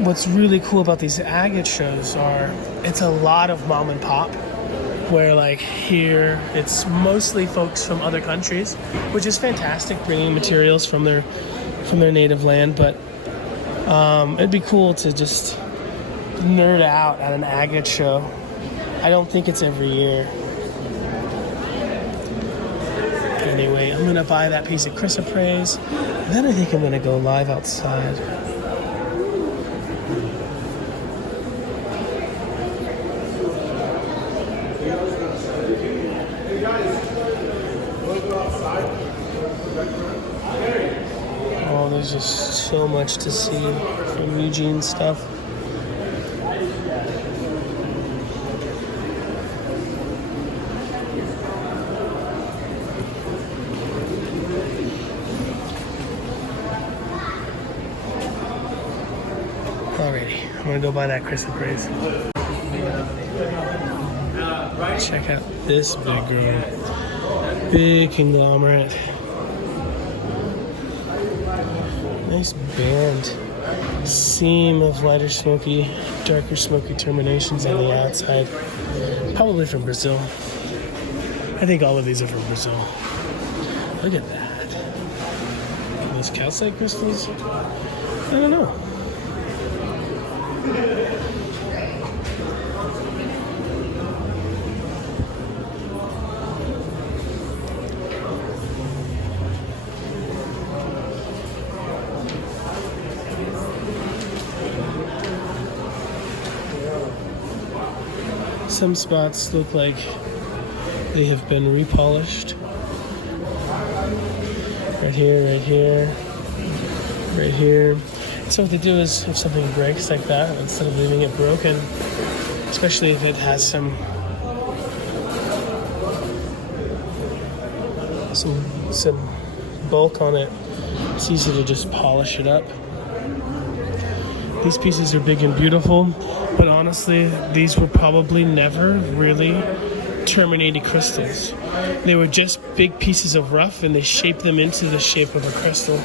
What's really cool about these agate shows are it's a lot of mom and pop. Where like here, it's mostly folks from other countries, which is fantastic, bringing materials from their native land. But it'd be cool to just nerd out at an agate show. I don't think it's every year. Anyway, I'm gonna buy that piece of chrysoprase, and then I think I'm gonna go live outside. Oh, there's just so much to see from Eugene's stuff. Alrighty, I'm gonna go buy that chrysoprase. Check out this big girl. Big conglomerate. Nice band. Seam of lighter smoky, darker smoky terminations on the outside. Probably from Brazil. I think all of these are from Brazil. Look at that. Those calcite crystals? I don't know. Some spots look like they have been repolished. Right here, right here, right here. So what they do is if something breaks like that, instead of leaving it broken, especially if it has some bulk on it, it's easy to just polish it up. These pieces are big and beautiful, but honestly, these were probably never really terminated crystals. They were just big pieces of rough, and they shaped them into the shape of a crystal.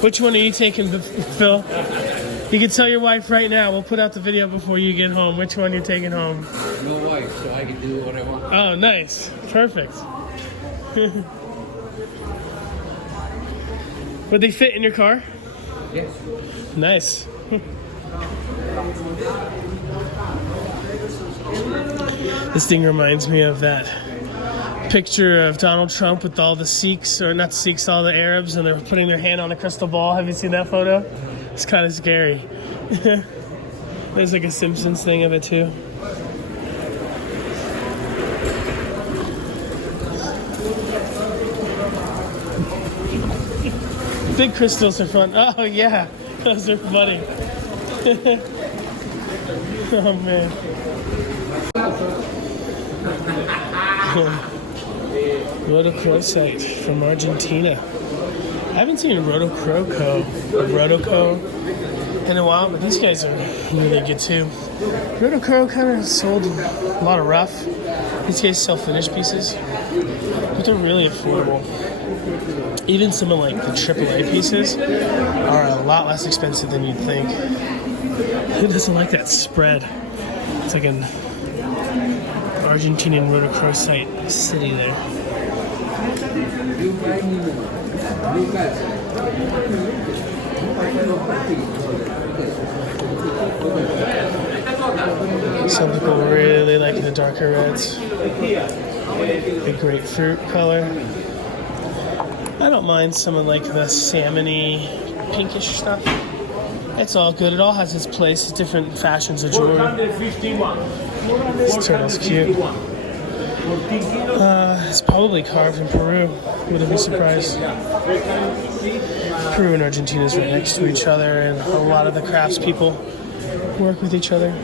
Which one are you taking, Phil? You can tell your wife right now. We'll put out the video before you get home. Which one you're taking home? No wife, so I can do what I want. Oh, nice. Perfect. Would they fit in your car? Yes. Nice. This thing reminds me of that picture of Donald Trump with all the Sikhs, or not Sikhs, all the Arabs, and they're putting their hand on a crystal ball. Have you seen that photo? It's kind of scary. There's like a Simpsons thing of it too. Big crystals are fun. Oh yeah, those are funny. Oh man. Rhodochrosite from Argentina. I haven't seen Rhodoco in a while, but these guys are really good too. Rhodocro kind of sold a lot of rough. These guys sell finished pieces, but they're really affordable. Even some of like the AAA pieces are a lot less expensive than you'd think. Who doesn't like that spread? It's like an Argentinian Rhodochrosite city there. Some people really like the darker reds. The grapefruit color. I don't mind some of like the salmon-y, pinkish stuff. It's all good. It all has its place. Different fashions of jewelry. This turtle's cute. It's probably carved in Peru. Wouldn't be surprised. Peru and Argentina is right next to each other, and a lot of the craftspeople work with each other.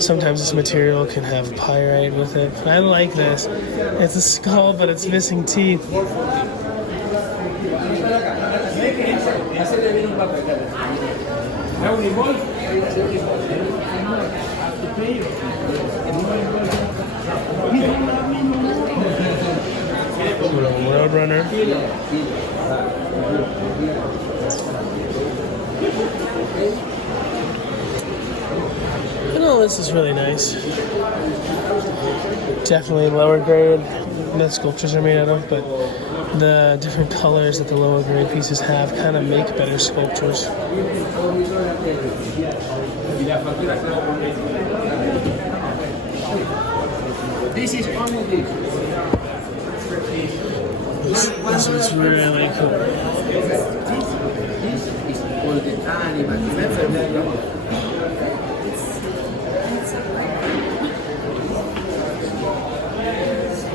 Sometimes this material can have pyrite with it. I like this. It's a skull, but it's missing teeth. Roadrunner. And all this is really nice. Definitely lower grade that sculptures are made out of, but the different colors that the lower grade pieces have kind of make better sculptures. This is only this. This one's really cool. This is all the animal.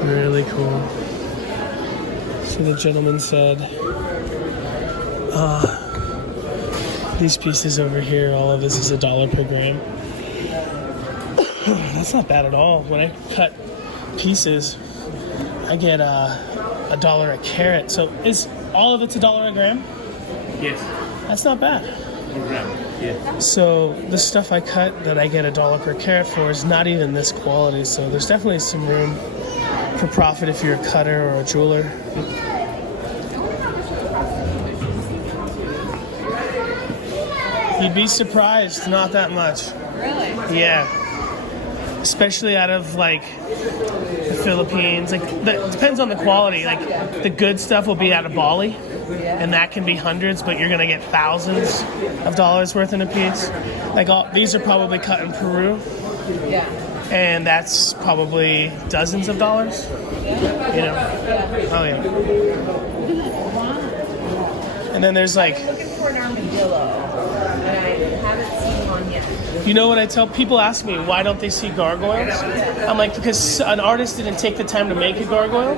Really cool. So the gentleman said, these pieces over here, all of this is $1 per gram. That's not bad at all. When I cut pieces, I get $1 a carat. So is all of it's $1 a gram? Yes. That's not bad. Per gram. Yeah. So the stuff I cut that I get $1 per carat for is not even this quality. So there's definitely some room for profit if you're a cutter or a jeweler. You'd be surprised, not that much. Really? Yeah. Especially out of like the Philippines. Like it depends on the quality. Like the good stuff will be out of Bali, and that can be hundreds, but you're gonna get thousands of dollars worth in a piece. Like these are probably cut in Peru. Yeah. And that's probably dozens of dollars. You know? Oh yeah. And then there's like, I'm looking for an armadillo, and I haven't seen one yet. you know what I tell people? Ask me why don't they see gargoyles? I'm like, because an artist didn't take the time to make a gargoyle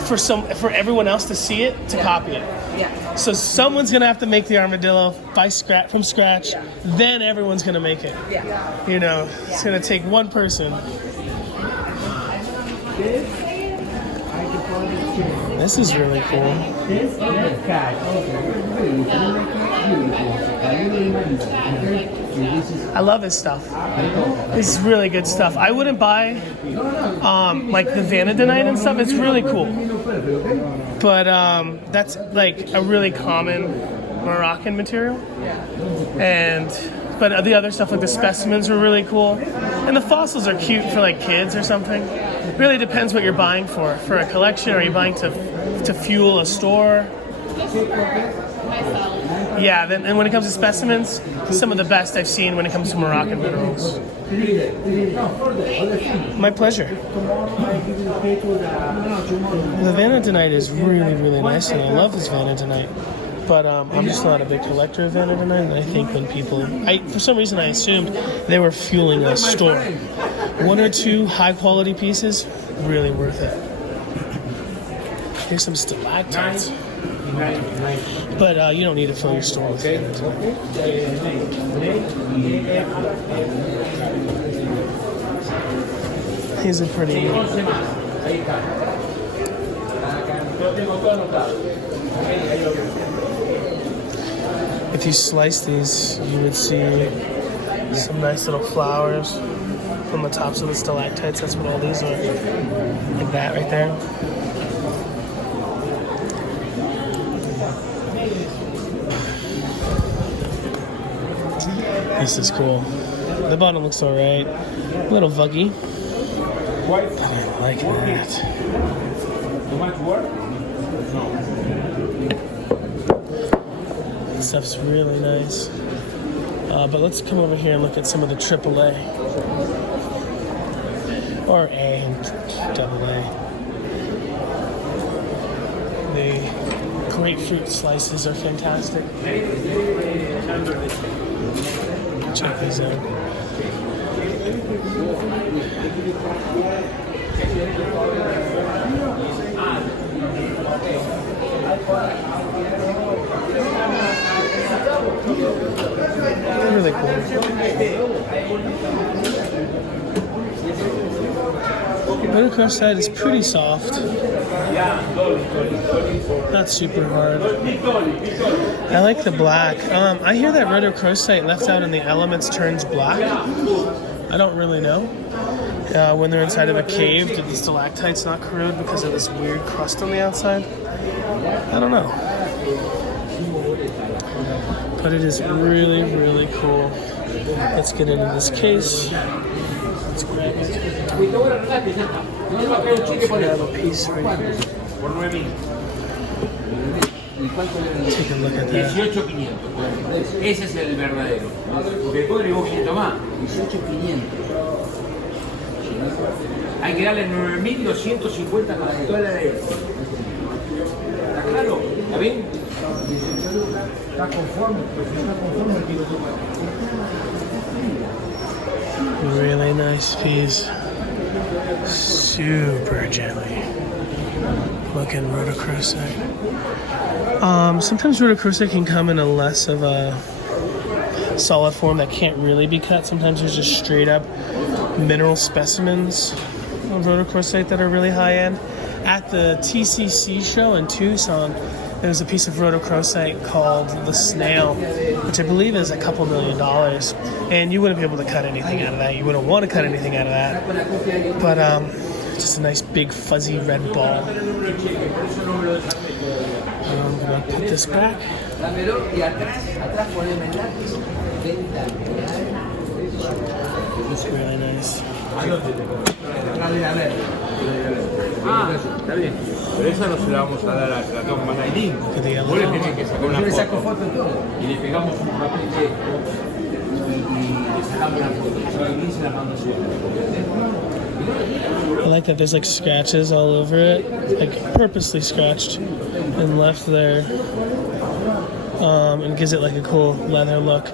for everyone else to see it, to copy it. Yeah. So someone's gonna have to make the armadillo from scratch. Then everyone's gonna make it. Yeah. You know, it's gonna take one person. This is really cool. I love this stuff. This is really good stuff. I wouldn't buy like the vanadinite and stuff. It's really cool. But that's like a really common Moroccan material. But the other stuff like the specimens are really cool. And the fossils are cute for like kids or something. It really depends what you're buying for a collection, or are you buying to fuel a store? Yeah, and when it comes to specimens, some of the best I've seen when it comes to Moroccan minerals. My pleasure. The vanadinite is really, really nice, and I love this vanadinite. But I'm just not a big collector of vanadinite, and I think when people... for some reason I assumed they were fueling a store. One or two high-quality pieces, really worth it. Here's some stalactites. But you don't need to fill your store with it. These are pretty neat. If you slice these, you would see some nice little flowers on the tops of the stalactites. That's what all these are. Like that right there. This is cool. The bottom looks alright. A little vuggy. But I like that. That stuff's really nice. But let's come over here and look at some of the AAA. Or A and AA. The grapefruit slices are fantastic. Check these out. Really cool. Rhodochrosite is pretty soft. Not super hard. I like the black. I hear that rhodochrosite left out in the elements turns black. I don't really know. When they're inside of a cave, did the stalactites not corrode because of this weird crust on the outside? I don't know. But it is really, really cool. Let's get into this case. Let's grab it. I have a piece right here. Take a look at that. 18.500. Ese es el verdadero. Porque después agregó 500 más. 18.500. Hay que darle 9.250 para toda la ley. ¿Está claro? ¿Está bien? ¿Está conforme? ¿Está conforme el piloto? Really nice piece. Super jelly. Looking rhodochrosite. Sometimes rhodochrosite can come in a less of a solid form that can't really be cut. Sometimes there's just straight up mineral specimens of rhodochrosite that are really high end. At the TCC show in Tucson, there was a piece of rhodochrosite called the Snail, which I believe is a couple $1 million. And you wouldn't be able to cut anything out of that. You wouldn't want to cut anything out of that. But just a nice big fuzzy red ball. I'm gonna put this back. It's really nice. Ah, está bien. Pero esa no se la vamos a dar a la Tom Manailín. Vos le tenés que sacar una foto. Y le pegamos un papel y le sacamos una foto. Yo aquí se la mando su. I like that there's like scratches all over it, like purposely scratched and left there, and gives it like a cool leather look.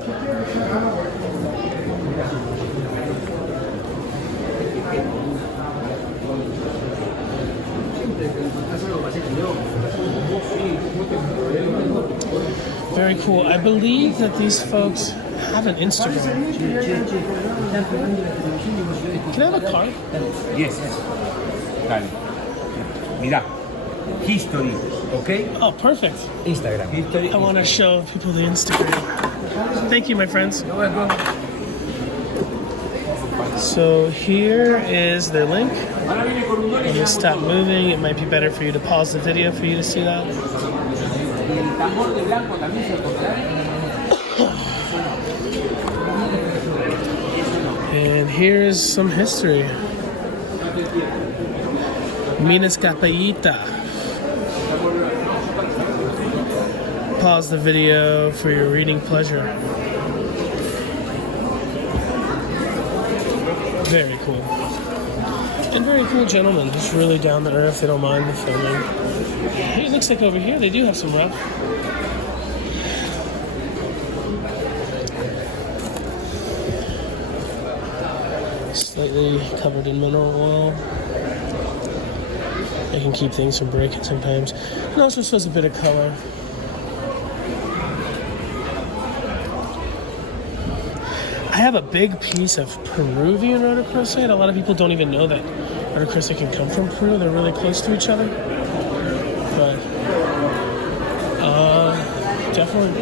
Very cool. I believe that these folks have an Instagram. Can I have a card? Yes. Dale. Mira. History. Okay? Oh, perfect. Instagram. History. I want to show people the Instagram. Thank you, my friends. You're welcome. So here is their link. Let me stop moving. It might be better for you to pause the video for you to see that. And here's some history. Minas Capellita. Pause the video for your reading pleasure. Very cool. And very cool gentlemen, just really down to earth. They don't mind the filming. It looks like over here they do have some rough. Slightly covered in mineral oil. They can keep things from breaking sometimes. And also shows a bit of color. I have a big piece of Peruvian rhodochrosite. A lot of people don't even know that rhodochrosite can come from Peru. They're really close to each other. But definitely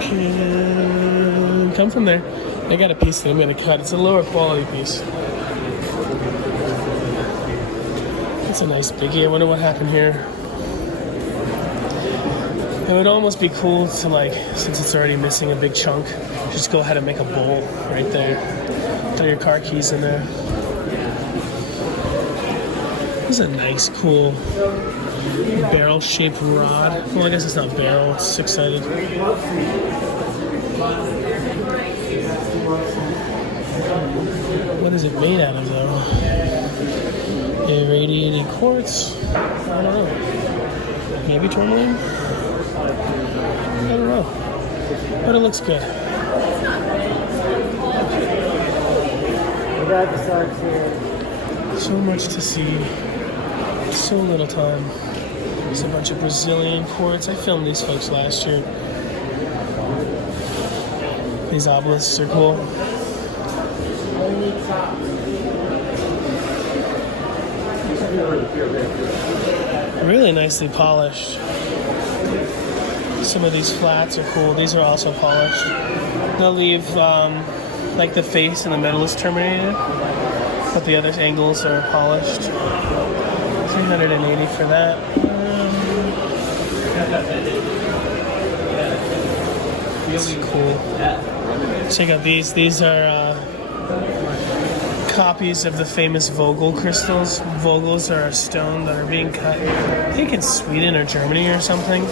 can come from there. I got a piece that I'm going to cut. It's a lower quality piece. It's a nice biggie. I wonder what happened here. It would almost be cool to, like, since it's already missing a big chunk, just go ahead and make a bowl right there. Throw your car keys in there. This is a nice, cool barrel-shaped rod. Well, I guess it's not barrel, it's six-sided. What is it made out of, though? Irradiated quartz? I don't know. Maybe tourmaline? I don't know. But it looks good. So much to see. So little time. There's a bunch of Brazilian quartz. I filmed these folks last year. These obelisks are cool. Really nicely polished. Some of these flats are cool. These are also polished. They'll leave like the face in the middle is terminated, but the other angles are polished. 380 for that. It's cool. Check out these. These are copies of the famous Vogel crystals. Vogels are a stone that are being cut, I think in Sweden or Germany or something,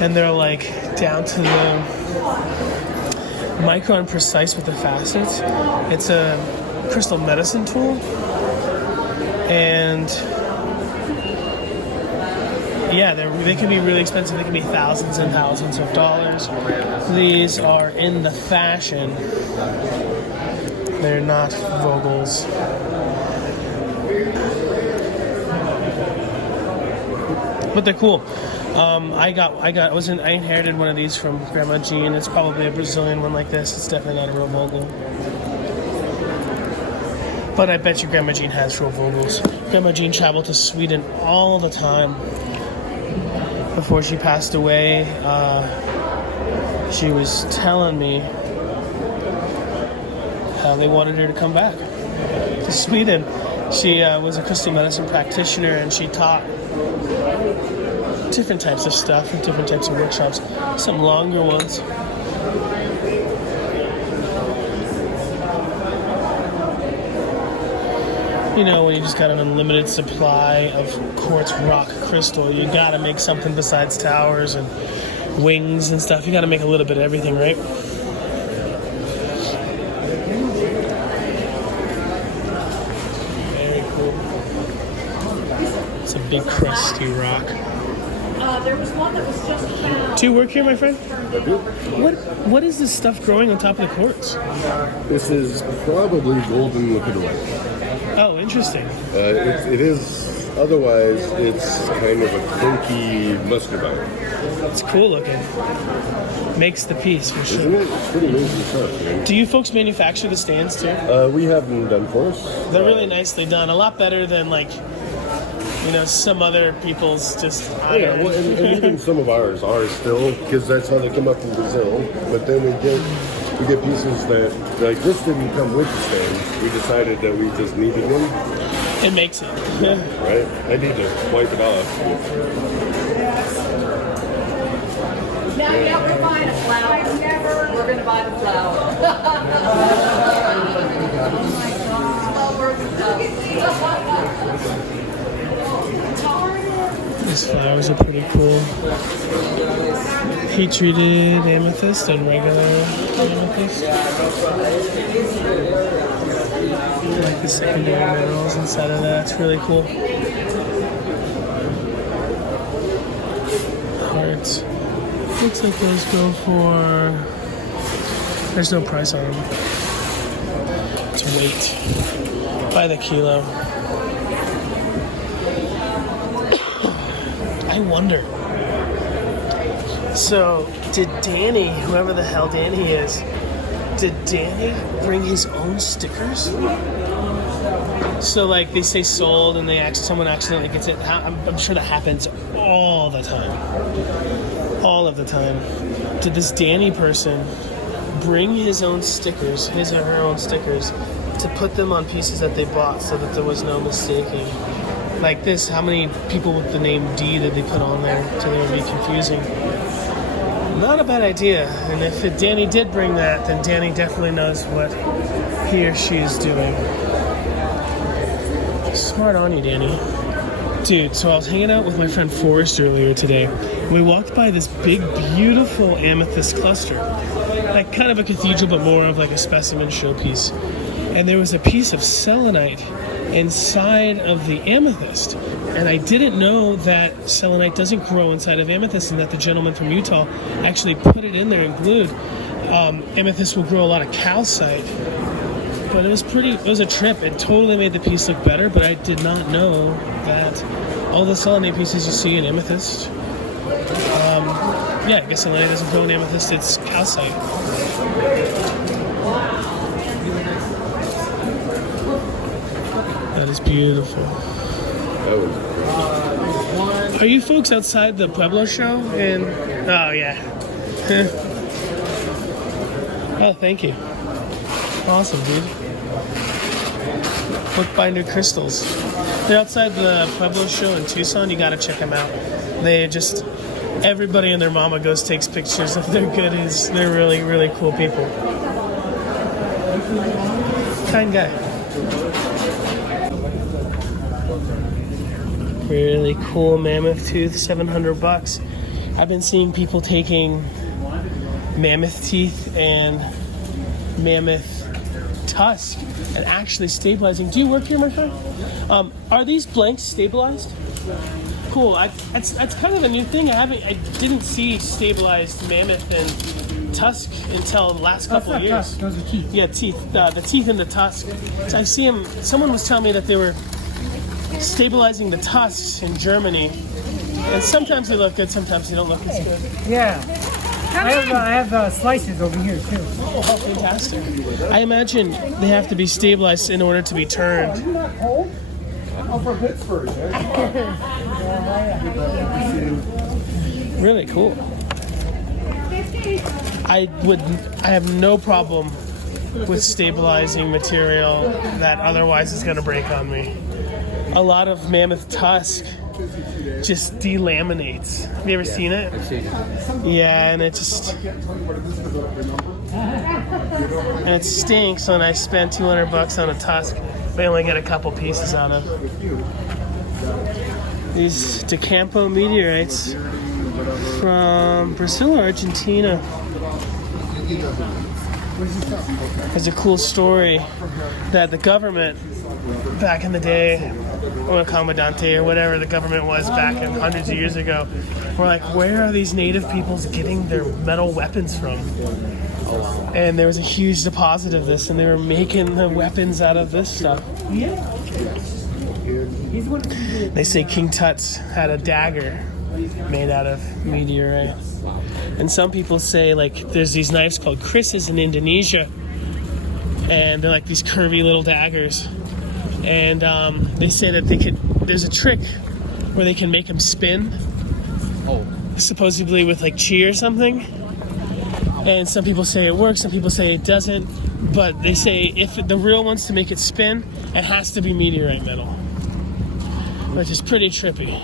and they're like down to the micron precise with the facets. It's a crystal medicine tool, and yeah, they can be really expensive. They can be thousands and thousands of dollars. These are in the fashion. They're not Vogels. But they're cool. I inherited one of these from Grandma Jean. It's probably a Brazilian one like this. It's definitely not a real Vogel. But I bet you Grandma Jean has real Vogels. Grandma Jean traveled to Sweden all the time. Before she passed away, she was telling me how they wanted her to come back to Sweden. She was a crystal medicine practitioner, and she taught different types of stuff and different types of workshops, some longer ones. You know, when you just got an unlimited supply of quartz rock crystal, you gotta make something besides towers and wings and stuff. You gotta make a little bit of everything, right? Very cool. It's a big crusty rock. There was one that was just found. Do you work here, my friend? What is this stuff growing on top of the quartz? This is probably golden lapidary. Oh, interesting. It is. Otherwise, it's kind of a clunky muscovite. It's cool looking. Makes the piece for sure. Isn't it? It's pretty amazing stuff, man. Do you folks manufacture the stands too? We have them done for us. They're really nicely done. A lot better than like, you know, some other people's just iron. Yeah, well, and even some of ours are still, because that's how they come up in Brazil. But then we get pieces that, like, this didn't come with the stand. We decided that we just needed one. It makes it. Yeah. Right? I need to wipe it off. Yeah, we're buying a flower. We're going to buy the flower. These flowers are pretty cool. Heat treated amethyst and regular amethyst. I like the secondary minerals inside of that. It's really cool. Hearts. Looks like those go for. There's no price on them. It's weight by the kilo. I wonder. So, did Danny, whoever the hell Danny is, did Danny bring his own stickers? So, like, they say sold and someone accidentally gets it. I'm sure that happens all the time. All of the time. Did this Danny person bring his own stickers, his or her own stickers, to put them on pieces that they bought so that there was no mistaking? Like this, how many people with the name D did they put on there so they would be confusing? Not a bad idea. And if Danny did bring that, then Danny definitely knows what he or she is doing. Smart on you, Danny. Dude, so I was hanging out with my friend Forrest earlier today. We walked by this big, beautiful amethyst cluster. Like kind of a cathedral, but more of like a specimen showpiece. And there was a piece of selenite inside of the amethyst. And I didn't know that selenite doesn't grow inside of amethyst and that the gentleman from Utah actually put it in there and glued. Amethyst will grow a lot of calcite. But it was a trip. It totally made the piece look better, but I did not know that all the selenite pieces you see in amethyst, I guess selenite doesn't grow in amethyst, it's calcite. That is beautiful. That was great. Are you folks outside the Pueblo show? Oh, yeah. Oh, thank you. Awesome, dude. Bookbinder crystals. They're outside the Pueblo show in Tucson. You gotta check them out. Everybody and their mama goes takes pictures of their goodies. They're really, really cool people. Kind guy. Really cool mammoth tooth, $700. I've been seeing people taking mammoth teeth and mammoth tusk and actually stabilizing. Do you work here, my friend? Are these blanks stabilized? Cool. That's kind of a new thing. I didn't see stabilized mammoth and tusk until the last couple of years. Those are teeth. Yeah, teeth. The teeth and the tusk. So I see them. Someone was telling me that they were stabilizing the tusks in Germany, and sometimes they look good, sometimes they don't look as good. Yeah. I have slices over here too. Oh, how fantastic. I imagine they have to be stabilized in order to be turned. I'm from Pittsburgh, Really cool. I have no problem with stabilizing material that otherwise is going to break on me. A lot of mammoth tusk just delaminates. Have you ever seen it? I've seen it. Yeah, and it stinks when I spend $200 on a tusk. They only get a couple pieces out of. These DeCampo meteorites from Brazil or Argentina. There's a cool story that the government back in the day, or Comandante or whatever the government was back in hundreds of years ago, were like, where are these native peoples getting their metal weapons from? And there was a huge deposit of this, and they were making the weapons out of this stuff. They say King Tut's had a dagger made out of meteorite. And some people say, like, there's these knives called Chris's in Indonesia, and they're like these curvy little daggers. And they say that there's a trick where they can make them spin, supposedly with like chi or something. And some people say it works, some people say it doesn't. But they say if the real one's to make it spin, it has to be meteorite metal, which is pretty trippy.